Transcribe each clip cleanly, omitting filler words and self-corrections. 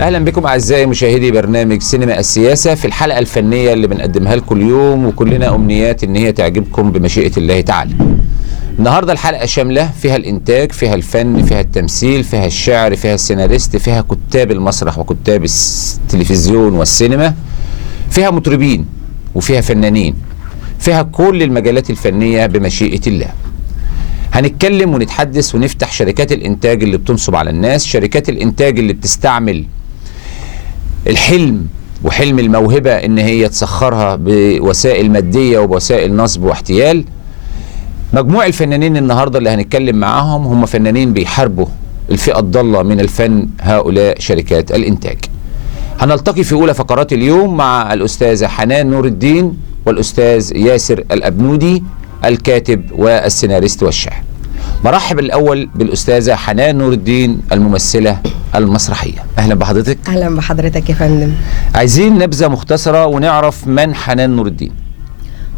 اهلا بكم اعزائي مشاهدي برنامج سينما السياسه في الحلقه الفنيه اللي بنقدمها لكم اليوم، وكلنا امنيات ان هي تعجبكم بمشيئه الله تعالى. النهارده الحلقه شامله، فيها الانتاج، فيها الفن، فيها التمثيل، فيها الشعر، فيها السيناريست، فيها كتاب المسرح وكتاب التلفزيون والسينما، فيها مطربين وفيها فنانين، فيها كل المجالات الفنيه بمشيئه الله. هنتكلم ونتحدث ونفتح شركات الانتاج اللي بتنصب على الناس، شركات الانتاج اللي بتستعمل الحلم وحلم الموهبة ان هي تسخرها بوسائل مادية وبوسائل نصب واحتيال. مجموع الفنانين النهاردة اللي هنتكلم معاهم هم فنانين بيحاربوا الفئة الضالة من الفن، هؤلاء شركات الانتاج. هنلتقي في اولى فقرات اليوم مع الاستاذة حنان نور الدين والاستاذ ياسر الابنودي الكاتب والسيناريست والشاعر. مرحب الاول بالاستاذه حنان نور الدين الممثله المسرحيه. اهلا بحضرتك. اهلا بحضرتك يا فندم. عايزين نبذه مختصره ونعرف من حنان نور الدين.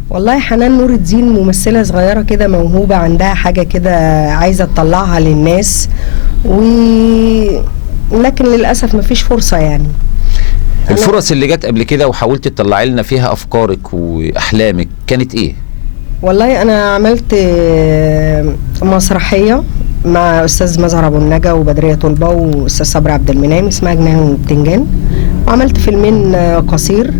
والله حنان نور الدين ممثله صغيره كده موهوبه، عندها حاجه كده عايزه تطلعها للناس، لكن للاسف مفيش فرصه. يعني الفرص اللي جت قبل كده وحاولت تطلعي لنا فيها افكارك واحلامك كانت ايه؟ والله انا عملت مسرحيه مع استاذ مظهر ابو النجا وبدريه طلبه واستاذ صبري عبد المنعم اسمها جنان وبتنجان، وعملت فيلمين قصير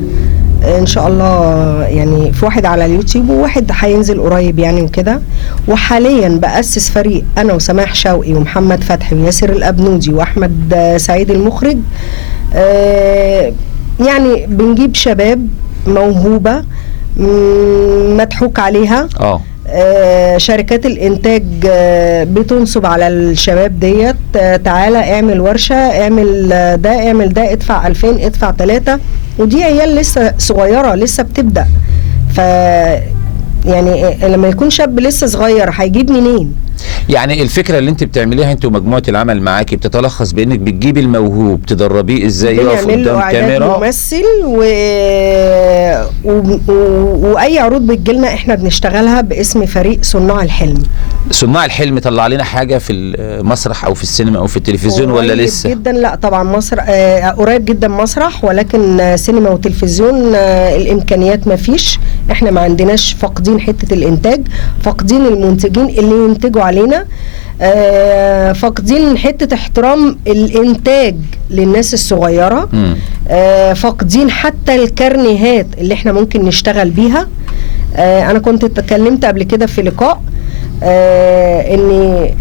ان شاء الله، يعني في واحد على اليوتيوب وواحد هينزل قريب يعني وكده. وحاليا بأسس فريق انا وسماح شوقي ومحمد فتحي وياسر الابنودي واحمد سعيد المخرج، يعني بنجيب شباب موهوبه مضحوك عليها. شركات الانتاج بتنصب على الشباب ديت، تعالى اعمل ورشه، اعمل ده اعمل ده، ادفع 2000 ادفع 3، ودي عيال لسه صغيره لسه بتبدا. ف يعني لما يكون شاب لسه صغير هيجيب منين؟ يعني الفكره اللي انت بتعمليها انت ومجموعه العمل معاكي بتتلخص بانك بتجيبي الموهوب تدربيه ازاي يقف قدام كاميرا، ممثل واي عروض بتجيلنا احنا بنشتغلها باسم فريق صناع الحلم. صناع الحلم طلع لنا حاجه في المسرح او في السينما او في التلفزيون ولا لسه؟ جدا. لا طبعا مسرح قريب جدا مسرح، ولكن سينما وتلفزيون الامكانيات ما فيش. احنا ما عندناش، فاقدين حته الانتاج، فاقدين المنتجين اللي ينتجوا علينا، فاقدين حته احترام الانتاج للناس الصغيره، فاقدين حتى الكرنيهات اللي احنا ممكن نشتغل بيها. انا كنت اتكلمت قبل كده في لقاء ان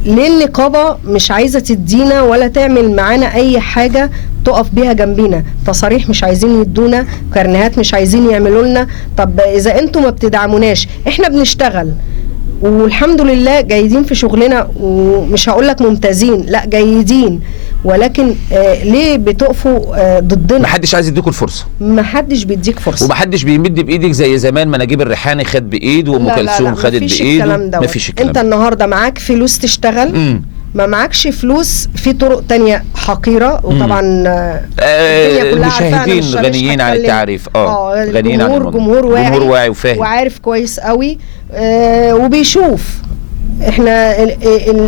ليه النقابه مش عايزه تدينا ولا تعمل معانا اي حاجه تقف بيها جنبينا؟ تصاريح مش عايزين يدونا، كرنيهات مش عايزين يعملوا لنا. طب اذا انتم ما بتدعموناش، احنا بنشتغل والحمد لله جيدين في شغلنا، ومش هقول لك ممتازين، لا جيدين، ولكن ليه بتقفوا ضدنا؟ محدش عايز يديكوا الفرصه، محدش بيديك فرصه، ومحدش بيمد بايدك زي زمان ما نجيب الريحاني خد بايد وام كلثوم خدت بايد. مفيش الكلام ده. انت النهارده معاك فلوس تشتغل، ما معكش فلوس في طرق تانية حقيرة. وطبعا المشاهدين غنيين عن التعريف، غنيين عن جمهور واعي وفاهم وعارف كويس قوي، وبيشوف. احنا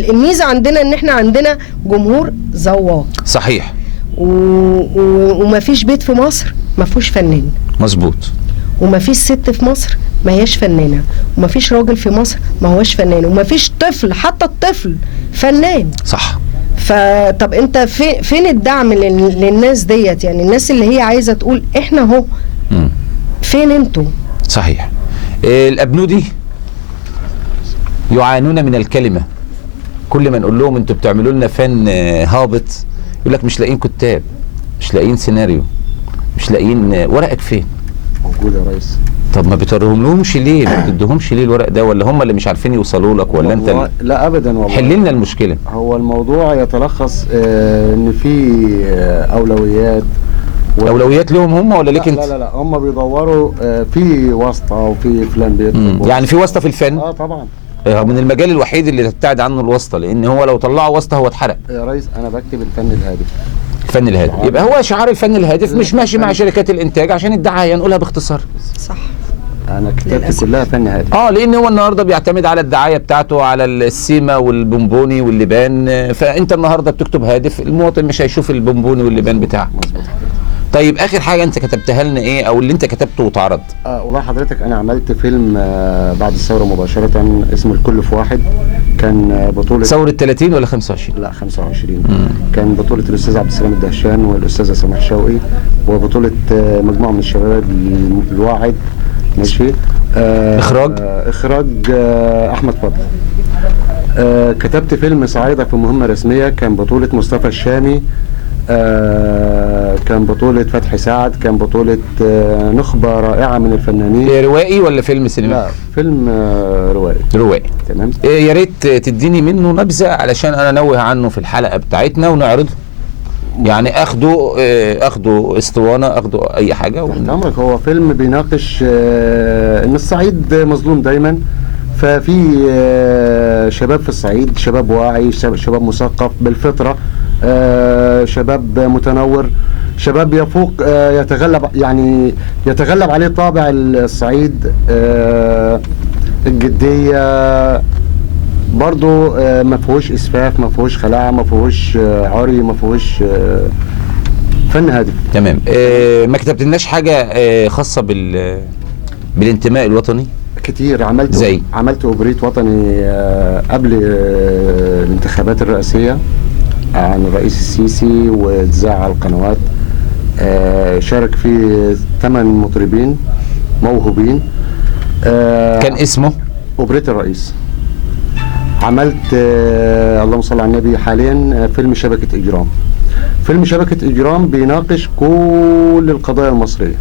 الميزة عندنا ان احنا عندنا جمهور ذواق. صحيح. ومفيش بيت في مصر ما فيهوش فنان. مظبوط. ومفيش ست في مصر ما هياش فنانة، ومفيش راجل في مصر ما هوش فنان، ومفيش طفل، حتى الطفل فنان. صح. فطب انت فين الدعم للناس ديت؟ يعني الناس اللي هي عايزة تقول احنا اهو، فين انتوا؟ صحيح. الابنودي يعانون من الكلمة، كل ما نقول لهم انتوا بتعملوا لنا فن هابط يقول لك مش لاقيين كتاب، مش لاقيين سيناريو، مش لاقيين. ورقك فين؟ موجود يا ريس. طب ما بتوريهم لهمش ليه؟ ما بتديهمش ليه الورق ده؟ ولا هم اللي مش عارفين يوصلوا لك، ولا انت لا ابدا والله. حل لنا المشكله. هو الموضوع يتلخص ان في اولويات اولويات لهم هم ولا ليك انت؟ لا هم بيدوروا في واسطه او في فلان بيطلب. يعني في واسطه في الفن؟ طبعا. من المجال الوحيد اللي تبتعد عنه الواسطه، لان هو لو طلعوا واسطه هو اتحرق. يا ريس انا بكتب الفن الهادف. الفن الهادف، يبقى هو شعار الفن الهادف مش ماشي مع شركات الانتاج عشان الدعايه، نقولها باختصار. صح. انا كتابتي كلها فن هادف. لان هو النهارده بيعتمد على الدعايه بتاعته، على السيما والبونبوني واللبان، فانت النهارده بتكتب هادف، المواطن مش هيشوف البونبوني واللبان بتاعك. مظبوط. طيب اخر حاجه انت كتبتها لنا ايه، او اللي انت كتبته واتعرض؟ والله حضرتك انا عملت فيلم بعد الثوره مباشره اسمه الكل في واحد، كان بطوله ثوره 30 ولا 25؟ لا 25. كان بطوله الاستاذ عبد السلام الدهشان والاستاذه سماح شوقي، وبطوله مجموعه من الشباب الواعد. ماشي. اخراج احمد فضل. كتبت فيلم صعيدة في مهمه رسميه، كان بطوله مصطفى الشامي، كان بطولة فتحي سعد، كان بطولة نخبة رائعة من الفنانين. روائي ولا فيلم سينما؟ لا فيلم روائي. تمام. يا ريت تديني منه نبذة علشان انا انوه عنه في الحلقة بتاعتنا ونعرضه. يعني اخده اسطوانة، اخده اي حاجة تحت امرك. هو فيلم بيناقش ان الصعيد مظلوم دايما، ففي شباب في الصعيد، شباب واعي، شباب مثقف بالفطرة، شباب متنور، شباب يفوق يتغلب عليه طابع الصعيد، الجدية برضو، ما فيهوش اسفاف، ما فيهوش خلاعة، ما فيهوش عري، ما فيهوش فن هادف. تمام. ما كتبتلناش حاجة خاصة بالانتماء الوطني؟ كتير. عملت اوبريت وطني قبل الانتخابات الرئاسية عن الرئيس السيسي، واتذاع على القنوات. شارك فيه 8 مطربين موهوبين. كان اسمه اوبريت الرئيس. عملت اللهم صل على النبي حاليا فيلم شبكة إجرام. فيلم شبكة إجرام بيناقش كل القضايا المصرية،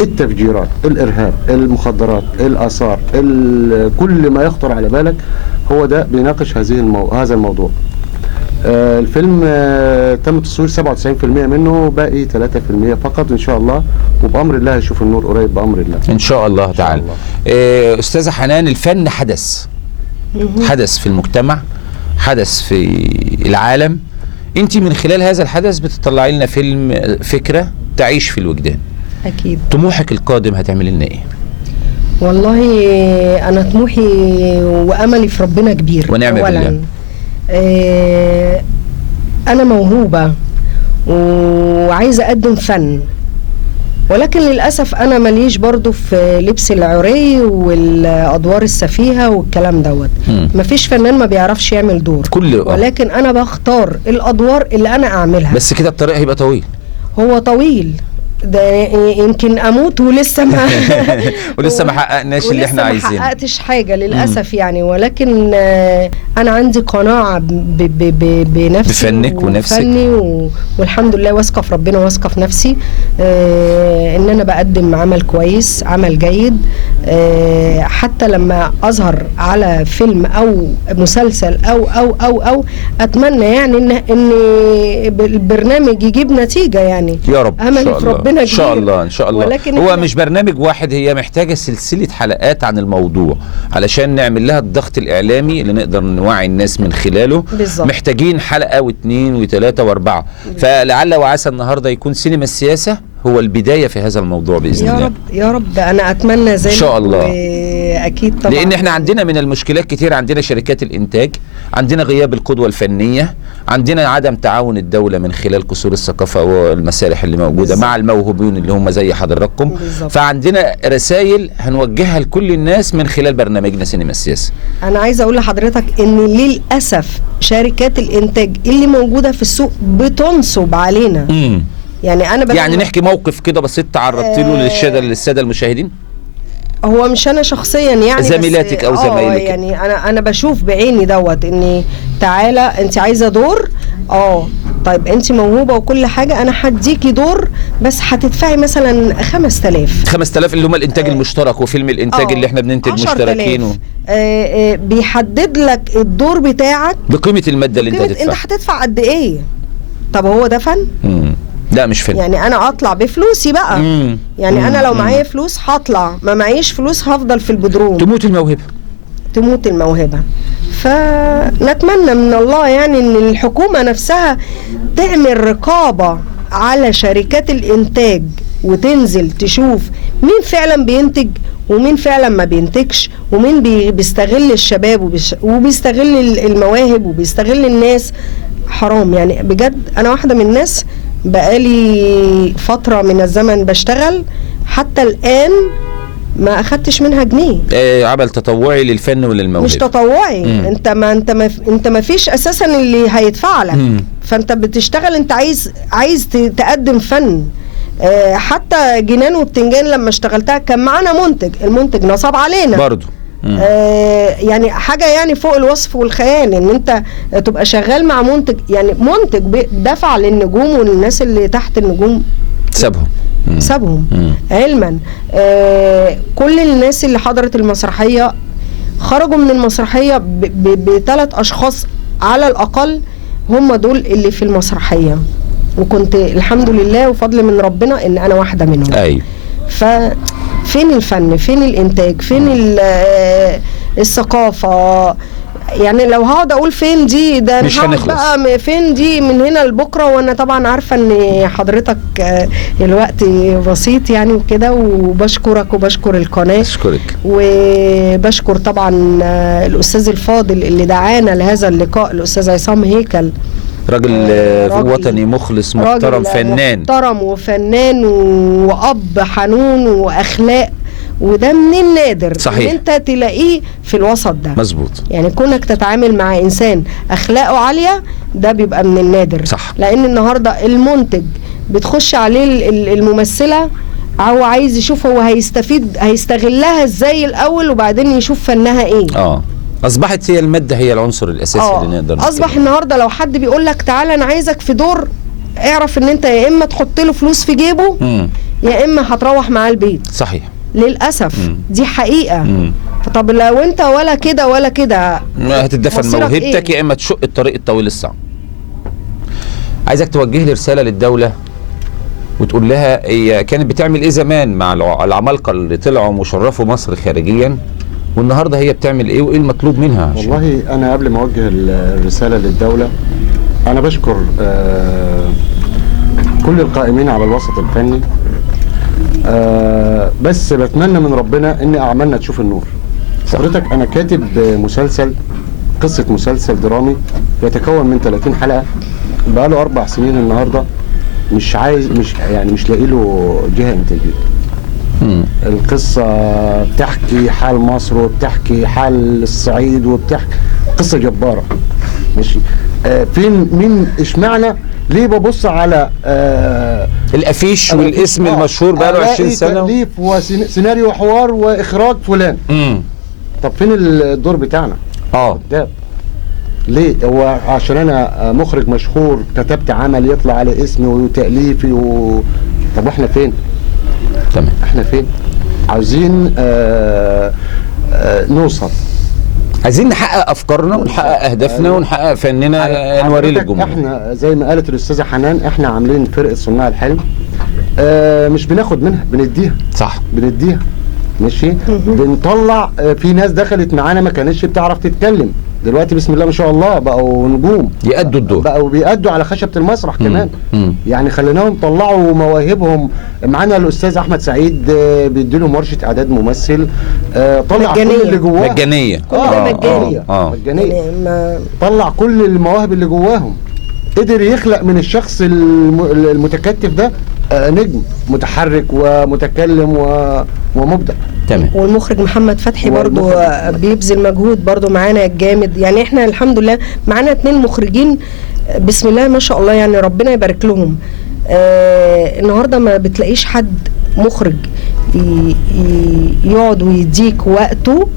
التفجيرات، الإرهاب، المخدرات، الآثار، كل ما يخطر على بالك هو ده بيناقش هذا الموضوع. الفيلم تم تصوير 97% منه، باقي 3% فقط ان شاء الله، وبأمر الله هيشوف النور قريب بأمر الله ان شاء الله تعالى. استاذة حنان، الفن حدث في المجتمع، حدث في العالم. انت من خلال هذا الحدث بتطلعي لنا فيلم، فكرة تعيش في الوجدان. اكيد. طموحك القادم هتعمل لنا ايه؟ والله انا طموحي واملي في ربنا كبير ونعم بالله. أنا موهوبة وعايزة أقدم فن، ولكن للأسف أنا ماليش برضو في لبس العري والأدوار السفيهة والكلام دوت. مفيش فنان ما بيعرفش يعمل دور، ولكن أنا بختار الأدوار اللي أنا أعملها. بس كده الطريق هيبقى طويل. هو طويل، ده يمكن اموت ولسه ما حققناش اللي احنا عايزينه، ما حققتش حاجه للاسف يعني. ولكن انا عندي قناعه بنفسي، بفنك ونفسك، والحمد لله واثقه في ربنا، واثقه في نفسي، ان انا بقدم عمل كويس، عمل جيد. حتى لما اظهر على فيلم او مسلسل او اتمنى يعني ان البرنامج يجيب نتيجه يعني. يا رب ان شاء الله. ان شاء الله ان شاء الله. هو مش برنامج واحد، هي محتاجه سلسله حلقات عن الموضوع علشان نعمل لها الضغط الاعلامي اللي نقدر نوعي الناس من خلاله. بالزبط. محتاجين حلقه واثنين وثلاثه واربعه، فلعل وعسى النهارده يكون سينما السياسه هو البدايه في هذا الموضوع باذن الله. يا رب يا رب، انا اتمنى ذلك ان شاء الله. اكيد طبعا، لان احنا عندنا من المشكلات كتير، عندنا شركات الانتاج، عندنا غياب القدوه الفنيه، عندنا عدم تعاون الدوله من خلال قصور الثقافه والمسارح اللي موجوده بالزبط. مع الموهوبين اللي هم زي حضراتكم. فعندنا رسائل هنوجهها لكل الناس من خلال برنامجنا سينما السياسه. انا عايزه اقول لحضرتك ان للاسف شركات الانتاج اللي موجوده في السوق بتنصب علينا. يعني انا يعني نحكي موقف كده بسيط تعرضت له للساده المشاهدين. هو مش انا شخصيا يعني، زميلاتك او زمايلك. يعني انا بشوف بعيني دوت، اني تعالى انت عايزه دور، طيب انت موهوبه وكل حاجه، انا هديكي دور بس هتدفعي مثلا 5000 اللي هم الانتاج المشترك وفيلم الانتاج اللي احنا بننتج مشتركين بيحدد لك الدور بتاعك بقيمه الماده اللي انت هتدفع قد ايه. طب هو ده فن؟ لا مش فن. يعني انا اطلع بفلوسي بقى. يعني انا لو معايا فلوس هطلع، ما معيش فلوس هفضل في البدروم. تموت الموهبه. فنتمنى من الله يعني ان الحكومه نفسها تعمل رقابه على شركات الانتاج، وتنزل تشوف مين فعلا بينتج ومين فعلا ما بينتجش، ومين بيستغل الشباب وبيستغل المواهب وبيستغل الناس. حرام يعني بجد. انا واحدة من الناس بقالي فترة من الزمن بشتغل، حتى الآن ما اخدتش منها جنيه. عمل تطوعي للفن وللموهبه. مش تطوعي. انت ما فيش اساسا اللي هيدفع لك. فانت بتشتغل، انت عايز تقدم فن. حتى جنان وبتنجان لما اشتغلتها كان معانا المنتج نصب علينا برضو. يعني حاجة يعني فوق الوصف والخيال، ان انت تبقى شغال مع منتج، يعني منتج دفع للنجوم والناس اللي تحت النجوم سابهم علما. كل الناس اللي حضرت المسرحية خرجوا من المسرحية ب3 أشخاص على الأقل، هم دول اللي في المسرحية، وكنت الحمد لله وفضل من ربنا ان انا واحدة منهم. ايوه. فين الفن؟ فين الانتاج؟ فين الثقافة؟ يعني لو هقعد اقول فين دي، ده مش هنخلص بقى فين دي من هنا لبكره. وانا طبعا عارفه ان حضرتك الوقت بسيط يعني وكده، وبشكرك وبشكر القناه. اشكرك وبشكر طبعا الاستاذ الفاضل اللي دعانا لهذا اللقاء، الاستاذ عصام هيكل، راجل وطني مخلص محترم، فنان محترم وفنان واب حنون واخلاق، وده من النادر صحيح ان انت تلاقيه في الوسط ده. مظبوط. يعني كونك تتعامل مع انسان اخلاقه عاليه، ده بيبقى من النادر. صح. لان النهارده المنتج بتخش عليه الممثله، هو عايز يشوف هو هيستغلها ازاي الاول، وبعدين يشوف فنها ايه. اصبحت هي الماده هي العنصر الاساسي اللي نقدر اصبح النهارده لو حد بيقول لك تعالى انا عايزك في دور، اعرف ان انت يا اما تحط له فلوس في جيبه يا اما هتروح معاه البيت. صحيح للاسف. دي حقيقه. طب لو انت ولا كده ولا كده هتدفن موهبتك يا اما تشق الطريق الطويل الصعب. عايزك توجه لي رساله للدوله وتقول لها هي كانت بتعمل ايه زمان مع العمالقه اللي طلعوا وشرفوا مصر خارجيا، والنهارده هي بتعمل ايه وايه المطلوب منها. والله انا قبل ما اوجه الرساله للدوله، انا بشكر كل القائمين على الوسط الفني، بس بتمنى من ربنا ان اعمالنا تشوف النور. حضرتك انا كاتب قصه مسلسل درامي يتكون من 30 حلقه، بقاله 4 سنين النهارده، مش لاقي له جهه انتاجيه. القصه بتحكي حال مصر وبتحكي حال الصعيد وبتحكي قصه جباره. ماشي. مين اشمعنى ليه ببص على الافيش والاسم المشهور بقاله 20 سنه تأليف وسيناريو وحوار واخراج فلان. طب فين الدور بتاعنا؟ ده ليه؟ هو عشان انا مخرج مشهور كتبت عمل يطلع على اسمي وتأليفي طب واحنا فين؟ تمام. احنا فين؟ عاوزين نوصل، عايزين نحقق افكارنا ونحقق اهدافنا ونحقق فننا، نوري للجمهور. احنا زي ما قالت الاستاذه حنان، احنا عاملين فرقه صناع الحلم، مش بناخد منها، بنديها. صح. بنديها. ماشي. بنطلع في ناس دخلت معانا ما كانتش بتعرف تتكلم، دلوقتي بسم الله ما شاء الله بقوا نجوم، يأدوا الدور، بقوا بيأدوا على خشبة المسرح كمان. يعني خليناهم طلعوا مواهبهم. معانا الأستاذ أحمد سعيد بيدي لهم ورشة إعداد ممثل، طلع كل اللي جواه مجانية. مجانية. طلع كل المواهب اللي جواهم، قدر يخلق من الشخص المتكتف ده نجم متحرك ومتكلم ومبدع. تمام. والمخرج محمد فتحي برضو بيبذل مجهود برضو معانا جامد. يعني احنا الحمد لله معانا 2 مخرجين بسم الله ما شاء الله، يعني ربنا يبارك لهم. النهارده ما بتلاقيش حد مخرج يقعد ويديك وقته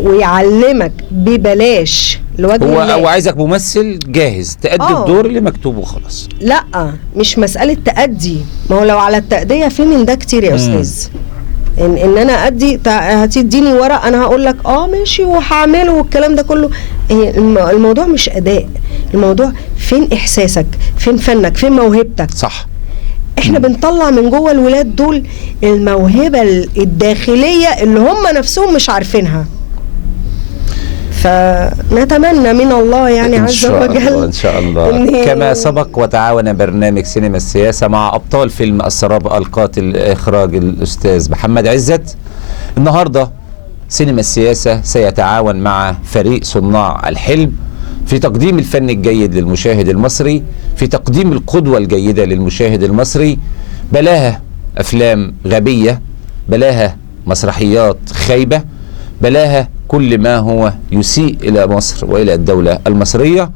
ويعلمك ببلاش لوجه الله. هو عايزك ممثل جاهز تأدي الدور اللي مكتوب وخلاص. لا مش مسألة تأدي، ما هو لو على التأدية في من ده كتير يا أستاذ. ان انا ادي هتديني ورق انا هقول لك ماشي وهعمله والكلام ده كله. الموضوع مش اداء، الموضوع فين احساسك، فين فنك، فين موهبتك. صح. احنا بنطلع من جوه الولاد دول الموهبة الداخلية اللي هم نفسهم مش عارفينها. فنتمنى من الله يعني عز وجل إن شاء الله كما سبق وتعاون برنامج سينما السياسة مع أبطال فيلم السراب القاتل إخراج الأستاذ محمد عزت. النهاردة سينما السياسة سيتعاون مع فريق صناع الحلم في تقديم الفن الجيد للمشاهد المصري، في تقديم القدوة الجيدة للمشاهد المصري، بلاها أفلام غبية، بلاها مسرحيات خايبة، بلاها كل ما هو يسيء إلى مصر وإلى الدولة المصرية.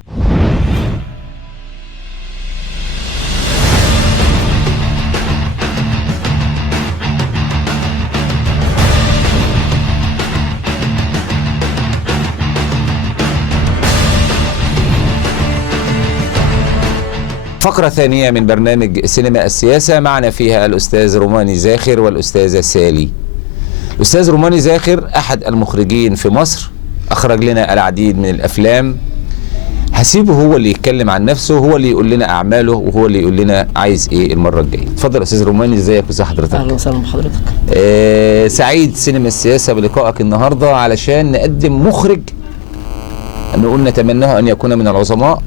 فقرة ثانية من برنامج سينما السياسة، معنا فيها الأستاذ روماني زاخر والأستاذة سالي. الأستاذ روماني زاخر أحد المخرجين في مصر، أخرج لنا العديد من الأفلام. هسيبه هو اللي يتكلم عن نفسه، هو اللي يقول لنا أعماله، وهو اللي يقول لنا عايز إيه المرة الجاية. اتفضل أستاذ روماني، إزيك وإزي حضرتك؟ أهلا وسهلا بحضرتك. سعيد سينما السياسة بلقائك النهاردة علشان نقدم مخرج نقول نتمناه أن يكون من العظماء.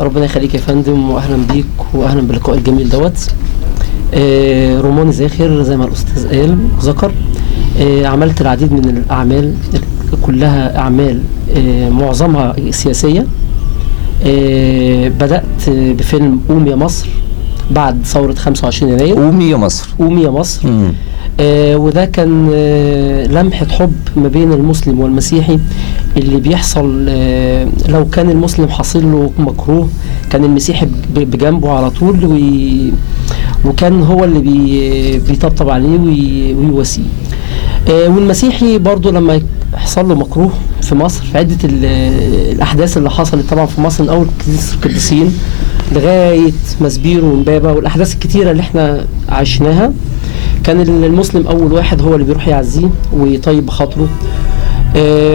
ربنا يخليك يا فندم، واهلا بيك واهلا باللقاء الجميل دوت. روماني زاخر زي ما الاستاذ قال ذكر، عملت العديد من الاعمال، كلها اعمال معظمها سياسيه. بدات بفيلم قوم يا مصر بعد ثوره 25 يناير. قوم يا مصر، قوم يا مصر. وده كان لمحة حب ما بين المسلم والمسيحي اللي بيحصل. لو كان المسلم حاصل له مكروه كان المسيحي بجنبه على طول، وكان هو اللي بيطبطب عليه ويواسيه. والمسيحي برضو لما يحصل له مكروه في مصر، في عدة الأحداث اللي حصلت طبعا في مصر من أول القديسين لغاية مسبير ومبابة والأحداث الكتيرة اللي احنا عشناها، كان المسلم أول واحد هو اللي بيروح يعزيه ويطيب بخاطره.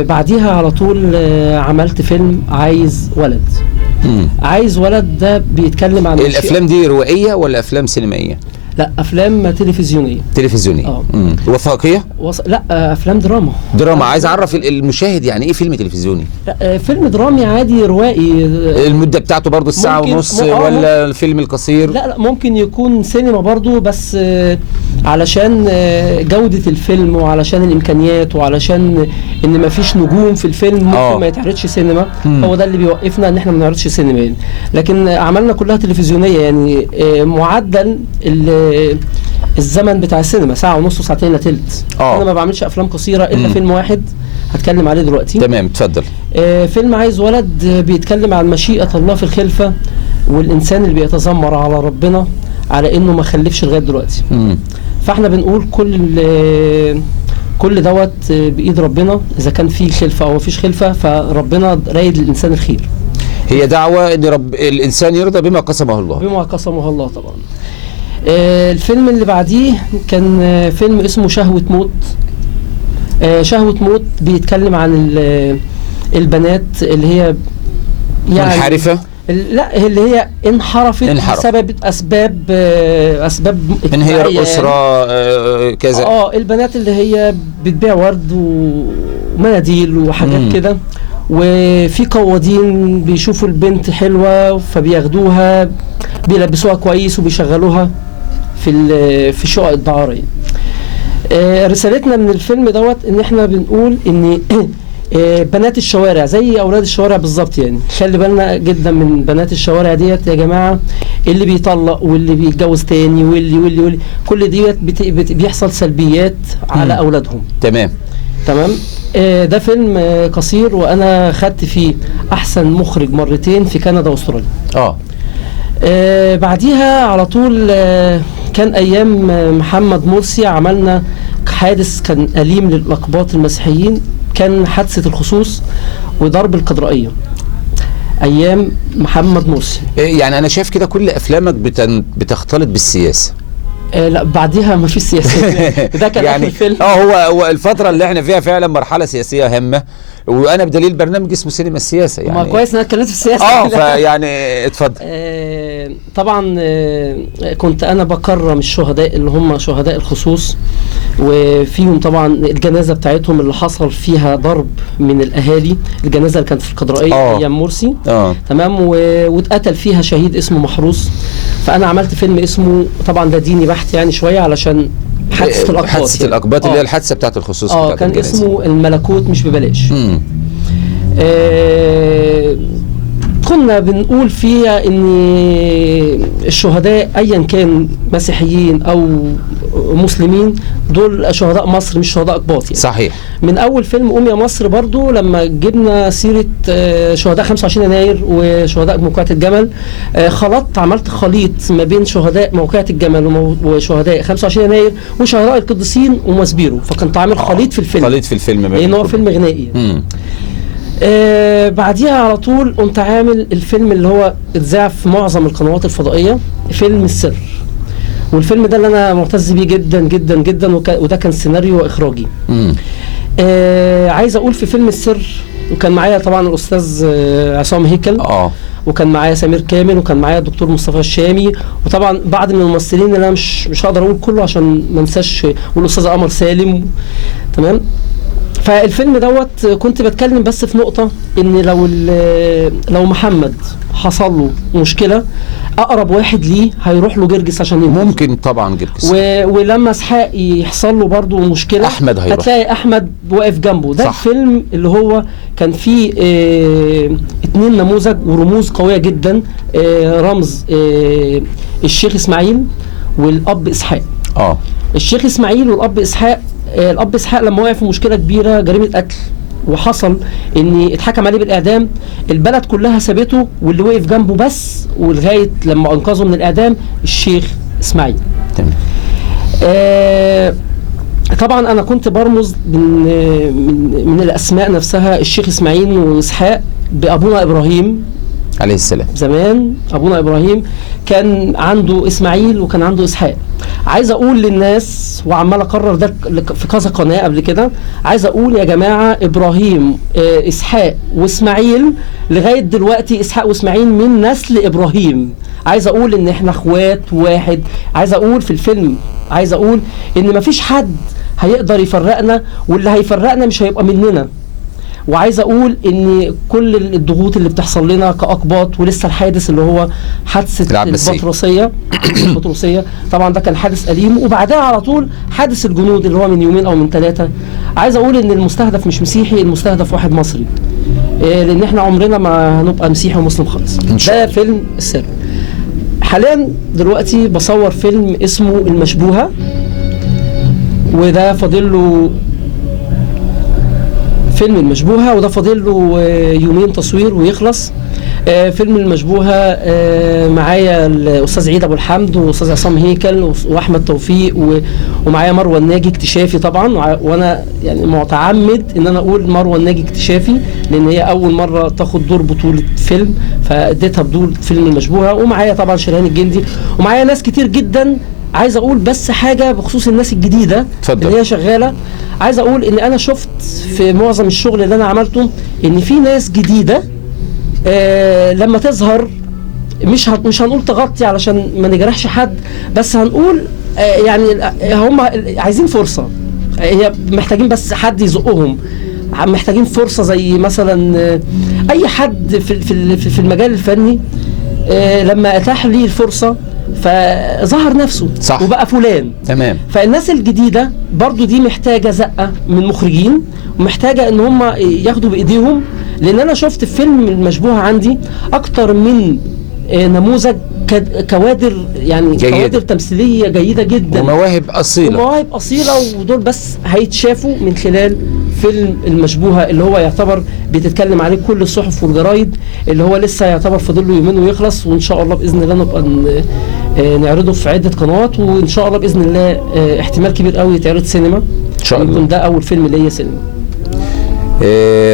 بعديها على طول عملت فيلم عايز ولد. عايز ولد ده بيتكلم عن الأفلام دي روائية ولا أفلام سينمائية؟ لا، أفلام تلفزيونية. تلفزيونية. وثائقية؟ لا، أفلام دراما. عايز أعرف المشاهد يعني إيه فيلم تلفزيوني؟ لا، فيلم درامي عادي روائي. المدة بتاعته برضو الساعة ونص ولا الفيلم القصير؟ لا، ممكن يكون سينما برضو، بس علشان جودة الفيلم وعلشان الإمكانيات وعلشان إن مفيش نجوم في الفيلم ممكن ما يتعرضش سينما. هو ده اللي بيوقفنا إن إحنا ما نعرضش سينما. لكن أعمالنا كلها تلفزيونية، يعني معدل الزمن بتاع السينما ساعة ونص وساعتين الا تلت. انا ما بعملش افلام قصيرة الا فيلم واحد هتكلم عليه دلوقتي. تمام، اتفضل. فيلم عايز ولد بيتكلم عن مشيئة الله في الخلفة، والانسان اللي بيتذمر على ربنا على انه ما خلفش لغاية دلوقتي. فاحنا بنقول كل دوت بايد ربنا، اذا كان في خلفة او ما فيش خلفة فربنا رايد للانسان الخير. هي دعوة ان الانسان يرضى بما قسمه الله. بما قسمه الله طبعا. الفيلم اللي بعديه كان فيلم اسمه شهوة موت. شهوة موت بيتكلم عن البنات اللي هي يعني منحرفة. لا، اللي هي انحرفت بسبب اسباب انهيار اسرة كذا. البنات اللي هي بتبيع ورد ومناديل وحاجات كده، وفي قوادين بيشوفوا البنت حلوة فبياخدوها بيلبسوها كويس وبيشغلوها في شقق الدعارة. رسالتنا من الفيلم دوت ان احنا بنقول ان بنات الشوارع زي اولاد الشوارع بالظبط، يعني خلي بالنا جدا من بنات الشوارع ديت يا جماعه، اللي بيطلق واللي بيتجوز تاني واللي كل ديت بيحصل سلبيات على اولادهم. تمام. ده فيلم قصير، وانا خدت فيه احسن مخرج مرتين في كندا واستراليا. بعديها على طول كان ايام محمد مرسي عملنا حادث كان أليم للأقباط المسيحيين، كان حادثة الخصوص وضرب القدرائية ايام محمد مرسي. يعني انا شايف كده كل افلامك بتختلط بالسياسة. لا بعديها ما فيش سياسة. ده كان يعني آخر فيلم. هو الفترة اللي احنا فيها فعلا مرحلة سياسية هامة، وانا بدليل برنامج اسمه سينما السياسة يعني. ما كويس ان انا اتكلمت في السياسة. فيعني اتفضل. طبعا كنت انا بكرم الشهداء اللي هم شهداء الخصوص، وفيهم طبعا الجنازة بتاعتهم اللي حصل فيها ضرب من الاهالي، الجنازة اللي كانت في القدرائية ايام مرسي. تمام. واتقتل فيها شهيد اسمه محروس. فانا عملت فيلم اسمه، طبعا ده ديني بحت يعني شوية، علشان حادثة الأقباط. حادثة يعني. الأقباط اللي هي الحادثة بتاعت الخصوص بتاعت كان الجنازة. اسمه الملكوت مش ببلاش. كنا بنقول فيها ان الشهداء ايا كان مسيحيين او مسلمين دول شهداء مصر مش شهداء اقباط يعني. صحيح. من اول فيلم قوم يا مصر برضو لما جبنا سيرة شهداء 25 يناير وشهداء موقعة الجمل، عملت خليط ما بين شهداء موقعة الجمل وشهداء 25 يناير وشهداء القديسين ومسبيرو، فكنت عامل خليط في الفيلم. خليط في الفيلم لان هو فيلم غنائي. بعديها على طول قمت عامل الفيلم اللي هو اتذاع في معظم القنوات الفضائية، فيلم السر. والفيلم ده اللي انا معتز بيه جدا جدا جدا، وده كان سيناريو واخراجي. عايز اقول في فيلم السر، وكان معايا طبعا الاستاذ عصام هيكل، وكان معايا سمير كامل، وكان معايا الدكتور مصطفى الشامي، وطبعا بعض من الممثلين اللي انا مش هقدر اقول كله عشان ما انساش، والاستاذ قمر سالم. تمام. فالفيلم دوت كنت بتكلم بس في نقطة، ان لو محمد حصل له مشكلة، اقرب واحد ليه هيروح له جرجس عشان ينقذه. ممكن طبعا جرجس. ولما اسحاق يحصل له برضو مشكلة، احمد هيروح، هتلاقي احمد واقف جنبه. ده الفيلم اللي هو كان فيه 2 نموذج ورموز قوية جدا، رمز الشيخ اسماعيل والاب اسحاق. الشيخ اسماعيل والاب اسحاق. الاب اسحاق لما وقع في مشكله كبيره، جريمه قتل، وحصل ان اتحكم عليه بالاعدام، البلد كلها سابته، واللي وقف جنبه بس ولغايه لما انقذه من الاعدام الشيخ اسماعيل. تمام. طبعا انا كنت برمز من الاسماء نفسها، الشيخ اسماعيل واسحاق بابونا ابراهيم عليه السلام. زمان ابونا ابراهيم كان عنده اسماعيل وكان عنده اسحاق. عايز اقول للناس، وعمال اكرر ده في كذا قناه قبل كده، عايز اقول يا جماعه ابراهيم اسحاق واسماعيل لغايه دلوقتي اسحاق واسماعيل من نسل ابراهيم. عايز اقول ان احنا اخوات واحد. عايز اقول في الفيلم، عايز اقول ان مفيش حد هيقدر يفرقنا، واللي هيفرقنا مش هيبقى مننا. وعايز اقول ان كل الضغوط اللي بتحصل لنا كاقباط، ولسه الحادث اللي هو حادثه البطرسيه طبعا ده كان حادث اليم، وبعدها على طول حادث الجنود اللي هو من يومين او من 3. عايز اقول ان المستهدف مش مسيحي، المستهدف واحد مصري، لان احنا عمرنا ما هنبقى مسيحي ومسلم خالص. ده فيلم السر. حاليا دلوقتي بصور فيلم اسمه المشبوهه، وده فاضل له فيلم المشبوهة، وده فاضل له يومين تصوير ويخلص. فيلم المشبوهة معايا الأستاذ عيد أبو الحمد والأستاذ عصام هيكل وأحمد توفيق ومعايا مروة الناجي اكتشافي طبعا، وأنا يعني متعمد إن أنا أقول مروة الناجي اكتشافي لأن هي أول مرة تاخد دور بطولة فيلم، فاديتها بدور فيلم المشبوهة. ومعايا طبعا شرهان الجندي، ومعايا ناس كتير جدا. عايز أقول بس حاجة بخصوص الناس الجديدة اللي هي شغالة. عايز اقول ان انا شفت في معظم الشغل اللي انا عملته ان في ناس جديده لما تظهر مش هنقول تغطي علشان ما نجرحش حد، بس هنقول يعني هم عايزين فرصه، هي محتاجين بس حد يزقهم، محتاجين فرصه زي مثلا اي حد في المجال الفني لما اتاح لي الفرصه فظهر نفسه صح. وبقى فلان. تمام. فالناس الجديدة برضو دي محتاجة زقة من مخرجين، ومحتاجة ان هم ياخدوا بايديهم، لان انا شفت في فيلم المشبوهة عندي اكتر من نموذج كوادر يعني جيد. كوادر تمثيلية جيدة جدا ومواهب أصيلة ودول بس هيتشافوا من خلال فيلم المشبوهة اللي هو يعتبر بتتكلم عليه كل الصحف والجرايد، اللي هو لسه يعتبر فاضل له يومين ويخلص، وان شاء الله باذن الله نبقى نعرضه في عدة قنوات، وان شاء الله باذن الله احتمال كبير قوي يتعرض سينما ان شاء الله. يكون ده اول فيلم ليا سينما.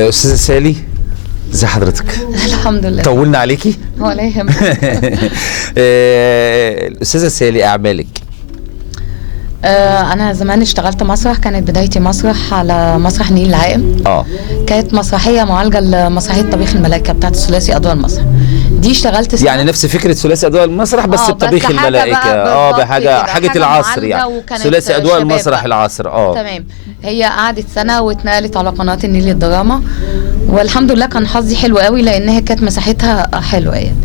استاذة سالي، ازي حضرتك؟ الحمد لله. طولنا عليكي؟ ولا يهمك. الأستاذة سالي، أعمالك انا زمان اشتغلت مسرح، كانت بدايتي مسرح على مسرح النيل العائم. كانت مسرحيه معالجه لمسرحيه طبيخ الملائكه بتاعت الثلاثي اضواء المسرح. دي اشتغلت سنة. يعني نفس فكره ثلاثي اضواء المسرح بس بطبيخ الملائكه. بحاجه العصر يعني، ثلاثي اضواء المسرح العصر. تمام. هي قعدت سنه واتنقلت على قناه النيل الدراما، والحمد لله كان حظي حلو قوي لانها كانت مساحتها حلوه يعني.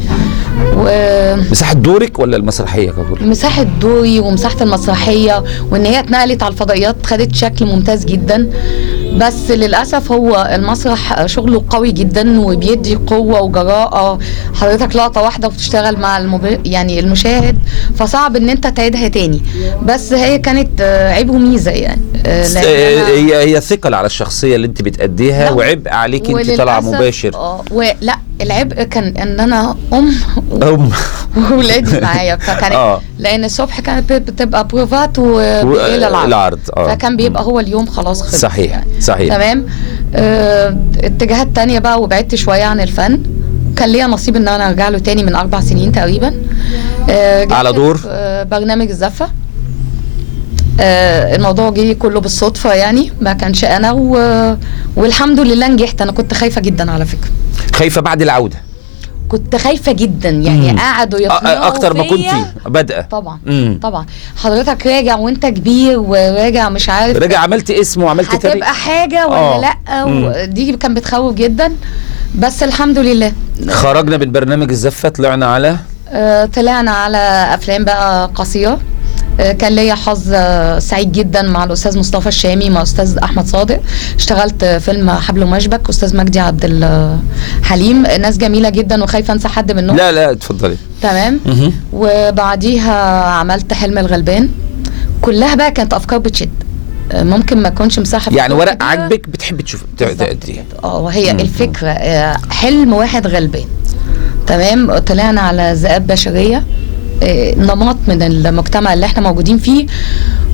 مساحه دورك ولا المسرحيه ككل؟ مساحه دوري ومساحه المسرحيه، وان هي اتنقلت على الفضائيات خدت شكل ممتاز جدا. بس للاسف هو المسرح شغله قوي جدا وبيدي قوه وجراءه، حضرتك لقطه واحده وبتشتغل مع يعني المشاهد، فصعب ان انت تعيدها تاني. بس هي كانت عيب وميزه يعني. هي ثقل على الشخصيه اللي انت بتأديها وعبء عليك انت طالعه مباشر. لا العبء كان ان انا وولادي معايا، فكانت لان الصبح كانت بتبقى بروفات وبالليل العرض. فكان بيبقى هو اليوم خلاص خلص. صحيح يعني. صحيح. تمام. اتجاهات تانية بقى وبعدت شويه عن الفن. كان ليا نصيب ان انا ارجع له تاني من 4 سنين تقريبا. على دور برنامج الزفه. الموضوع جه كله بالصدفه يعني، ما كانش انا والحمد لله نجحت. انا كنت خايفه جدا على فكره. خايفه بعد العوده؟ كنت خايفه جدا يعني. قعدوا يقنعوا اكتر ما كنت بادئه. طبعا. طبعا حضرتك راجع وانت كبير وراجع مش عارف، راجع عملت اسم وعملت تاريخ، هتبقى حاجه ولا لا. ودي كان بتخوف جدا، بس الحمد لله خرجنا من برنامج الزفه، طلعنا على افلام بقى قصيره. كان ليا حظ سعيد جدا مع الاستاذ مصطفى الشامي، مع استاذ احمد صادق. اشتغلت فيلم حبل ومشبك، استاذ مجدي عبد الحليم، ناس جميله جدا وخايفه انسى حد منهم. لا اتفضلي. تمام. وبعديها عملت حلم الغلبان. كلها بقى كانت افكار بتشد، ممكن ما تكونش مساحه يعني ورق عاجبك بتحب تشوف تأديه. وهي الفكره حلم واحد غلبان. تمام. طلعنا على ذئاب بشريه، نمط من المجتمع اللي احنا موجودين فيه،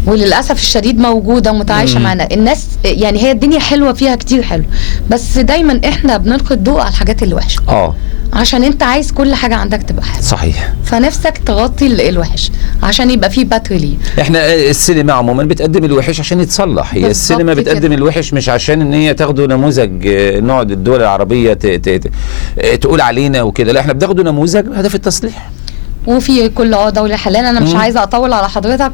وللاسف الشديد موجوده ومتعايشه معنا الناس. يعني هي الدنيا حلوه فيها كتير حلو، بس دايما احنا بنلقي الضوء على الحاجات اللي وحشه. عشان انت عايز كل حاجه عندك تبقى حلوه. صحيح. فنفسك تغطي الوحش عشان يبقى فيه باتر ليه. احنا السينما عموما بتقدم الوحش عشان يتصلح. هي السينما بتقدم الوحش مش عشان ان هي تاخده نموذج نقعد الدول العربيه تقول علينا وكده. لا، احنا بناخده نموذج هدف التصليح. وفي كل دولة حلال. انا مش عايزه اطول على حضرتك،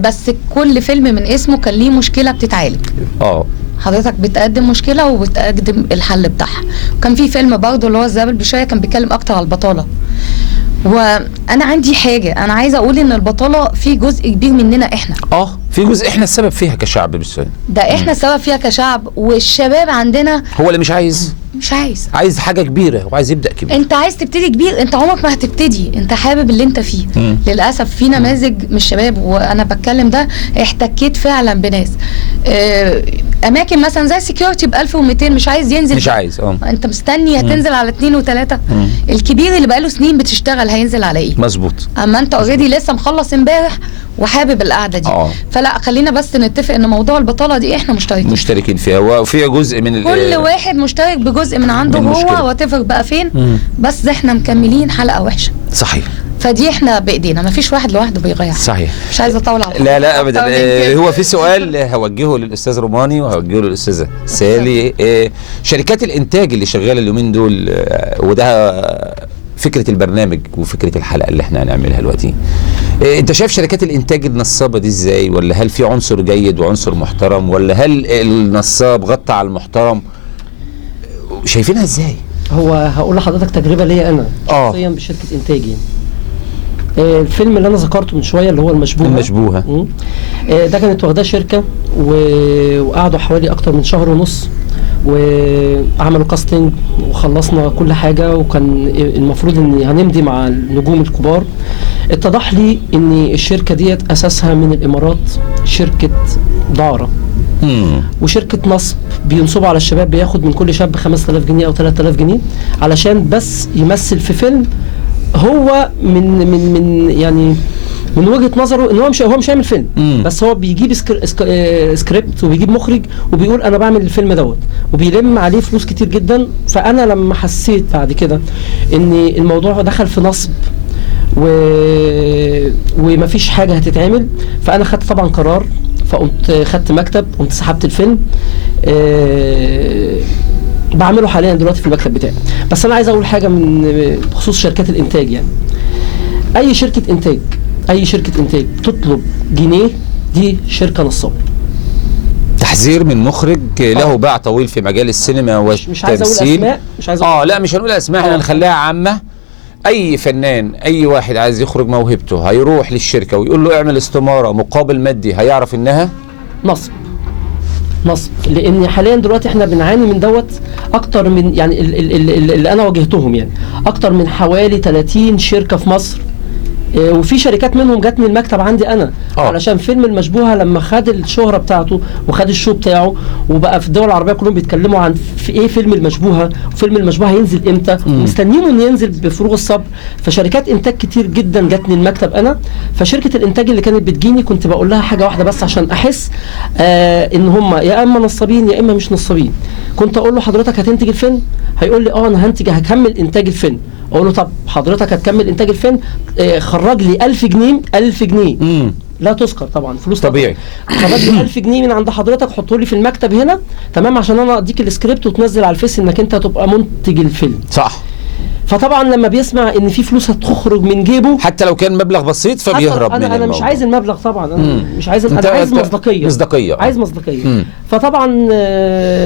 بس كل فيلم من اسمه كان ليه مشكله بتتعالج. حضرتك بتقدم مشكله وبتقدم الحل بتاعها. وكان في فيلم برضه اللي هو الذئاب البشريه كان بيتكلم اكتر على البطاله. وانا عندي حاجه انا عايزه اقول ان البطاله في جزء كبير مننا احنا. في جزء احنا السبب فيها كشعب بالسؤال ده. احنا السبب فيها كشعب، والشباب عندنا هو اللي مش عايز حاجه كبيره وعايز يبدا كبير. انت عايز تبتدي كبير، انت عمرك ما هتبتدي، انت حابب اللي انت فيه. للاسف في نماذج من الشباب، وانا بتكلم ده احتكيت فعلا بناس اماكن مثلا زي سكيورتي ب 1200 مش عايز ينزل، مش عايز. انت مستني هتنزل على 2 و3. الكبير اللي بقاله سنين بتشتغل هينزل على ايه؟ مظبوط. اما انت اوريدي لسه مخلص امبارح وحابب القعده دي. فلا، خلينا بس نتفق ان موضوع البطاله دي احنا مشتركين فيها، وفيها جزء من كل واحد مشترك بجزء من عنده هو واتفق بقى فين. بس احنا مكملين حلقه وحشه. صحيح. فدي احنا بايدينا، مفيش واحد لوحده بيغير. صحيح. مش عايزه اطول على لا ابدا. هو في سؤال هوجهه للاستاذ روماني وهوجهه للاستاذه سالي. شركات الانتاج اللي شغاله اليومين دول، وده فكره البرنامج وفكره الحلقه اللي احنا هنعملها دلوقتي، انت شايف شركات الانتاج النصابه دي ازاي؟ ولا هل في عنصر جيد وعنصر محترم، ولا هل النصاب غطى على المحترم؟ شايفينها ازاي؟ هو هقول لحضرتك تجربه ليا انا شخصيا بشركه انتاجي. الفيلم اللي انا ذكرته من شويه اللي هو المشبوهه ده كانت واخداه شركه وقعدوا حوالي اكتر من شهر ونص وعملوا كاستنج وخلصنا كل حاجه، وكان المفروض اني هنمضي مع النجوم الكبار. اتضح لي ان الشركه ديت اساسها من الامارات، شركه دارة وشركه نصب بينصبوا على الشباب، بياخد من كل شاب 5000 جنيه او 3000 جنيه علشان بس يمثل في فيلم. هو من يعني من وجهه نظره ان هو مش هيعمل فيلم، بس هو بيجيب سكريبت وبيجيب مخرج وبيقول انا بعمل الفيلم دوت، وبيلم عليه فلوس كتير جدا. فانا لما حسيت بعد كده ان الموضوع دخل في نصب ومفيش حاجه هتتعمل. فانا خدت طبعا قرار، فقمت خدت مكتب، قمت سحبت الفيلم. بعمله حاليا دلوقتي في المكتب بتاعي. بس انا عايز اقول حاجه من بخصوص شركات الانتاج. يعني اي شركه انتاج تطلب جنيه دي شركه نصابه. تحذير من مخرج له باع طويل في مجال السينما والتمثيل. مش عايز اقول اسماء، لا مش هنقول اسماء، احنا هنخليها عامه. اي فنان، اي واحد عايز يخرج موهبته هيروح للشركه ويقول له اعمل استماره مقابل مادي، هيعرف انها نصب. لان حاليا دلوقتي احنا بنعاني من دوت اكتر من، يعني اللي انا واجهتهم، يعني اكتر من حوالي 30 شركه في مصر. وفي شركات منهم جت من المكتب عندي انا علشان فيلم المشبوهه لما خد الشهره بتاعته وخد الشو بتاعه، وبقى في الدول العربيه كلهم بيتكلموا عن في ايه فيلم المشبوهه، وفيلم المشبوهه هينزل امتى، ومستنيينه انه ينزل بفروغ الصبر. فشركات انتاج كتير جدا جت من المكتب انا. فشركه الانتاج اللي كانت بتجيني كنت بقول لها حاجه واحده بس عشان احس ان هم يا اما نصابين يا اما مش نصابين. كنت اقول له حضرتك هتنتج الفيلم؟ هيقول لي انا هكمل انتاج الفيلم. اقول له طب حضرتك هتكمل انتاج الفيلم، خرج لي 1000 جنيه 1000 جنيه لا تذكر طبعا، فلوس طبيعي. خرج لي 1000 جنيه من عند حضرتك، حطه لي في المكتب هنا تمام، عشان انا اديك السكريبت وتنزل على الفيس انك انت هتبقى منتج الفيلم. صح. فطبعا لما بيسمع ان في فلوس هتخرج من جيبه حتى لو كان مبلغ بسيط فبيهرب من انا مش عايز المبلغ طبعا، انا مش عايز، انا عايز مصداقيه. عايز مصداقيه. فطبعا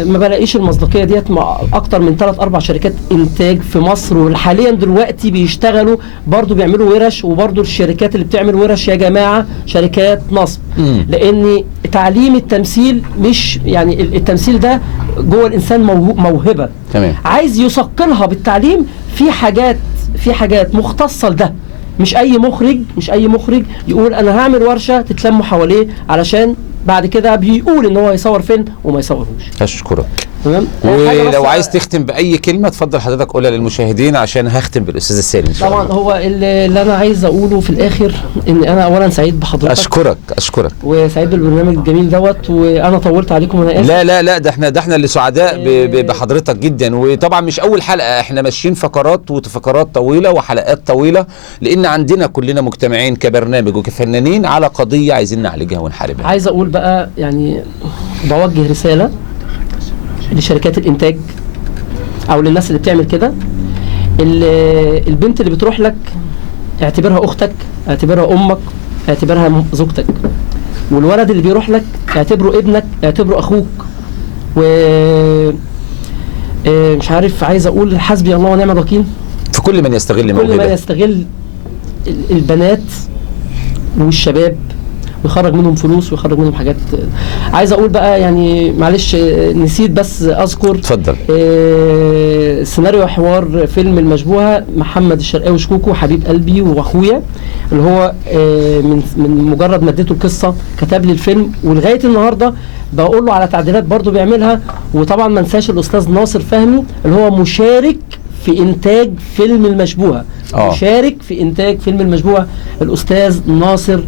ما بلاقيش المصداقيه ديت مع اكتر من 3-4 شركات انتاج في مصر، وحاليا دلوقتي بيشتغلوا برضو بيعملوا ورش، وبرضو الشركات اللي بتعمل ورش يا جماعه شركات نصب. لان تعليم التمثيل مش يعني التمثيل ده جوه الانسان موهبه تمام، عايز يثقلها بالتعليم. في حاجات مختصه لده. مش اي مخرج يقول انا هعمل ورشه تتلموا حواليه علشان بعد كده بيقول ان هو يصور فيلم وما يصورهوش. اشكرك. تمام. ولو عايز تختم باي كلمه اتفضل حضرتك قولها للمشاهدين، عشان هختم بالاستاذ السالم ان شاء الله. طبعا هو اللي انا عايز اقوله في الاخر ان انا اولا سعيد بحضرتك. اشكرك وسعيد بالبرنامج الجميل دوت، وانا طولت عليكم وانا اسف. لا ده احنا اللي سعداء بحضرتك جدا. وطبعا مش اول حلقه، احنا ماشيين فقرات طويله وحلقات طويله، لان عندنا كلنا مجتمعين كبرنامج وكفنانين على قضيه عايزين نعالجها ونحاربها. عايز اقول بقى يعني بوجه رساله لشركات الانتاج او للناس اللي بتعمل كده. البنت اللي بتروح لك اعتبرها اختك، اعتبرها امك، اعتبرها زوجتك. والولد اللي بيروح لك اعتبره ابنك، اعتبره اخوك. و مش عارف، عايز اقول حسبي الله ونعم الوكيل في كل من يستغل موهبه، كل من يستغل البنات والشباب ويخرج منهم فلوس ويخرج منهم حاجات. عايز اقول بقى يعني معلش نسيت بس اذكر. اتفضل. سيناريو حوار فيلم المشبوهه محمد الشرقاوي شكوكو، حبيب قلبي واخويا، اللي هو من مجرد ما اديته القصه كتب لي الفيلم، ولغايه النهارده بقول له على تعديلات برضو بيعملها. وطبعا ما انساش الاستاذ ناصر فهمي اللي هو مشارك في انتاج فيلم المشبوهه. مشارك في انتاج فيلم المشبوهه الاستاذ ناصر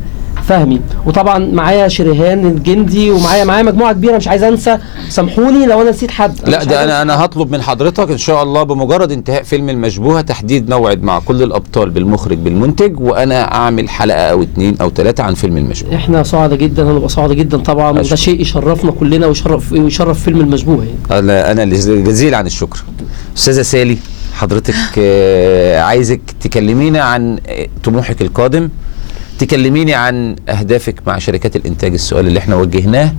فهمي. وطبعا معايا شريهان الجندي، ومعايا مجموعه كبيره مش عايز انسى، سامحوني لو انا نسيت حد. لا ده انا هطلب من حضرتك ان شاء الله بمجرد انتهاء فيلم المشبوهه تحديد موعد مع كل الابطال بالمخرج بالمنتج، وانا اعمل حلقه او 2 أو 3 عن فيلم المشبوهه. احنا سعداء جدا، هنبقى سعداء جدا طبعا، وده شيء يشرفنا كلنا ويشرف فيلم المشبوهه يعني. انا جزيل عن الشكر. استاذه سالي حضرتك عايزك تكلمينا عن طموحك القادم، تكلميني عن اهدافك مع شركات الانتاج، السؤال اللي احنا وجهناه،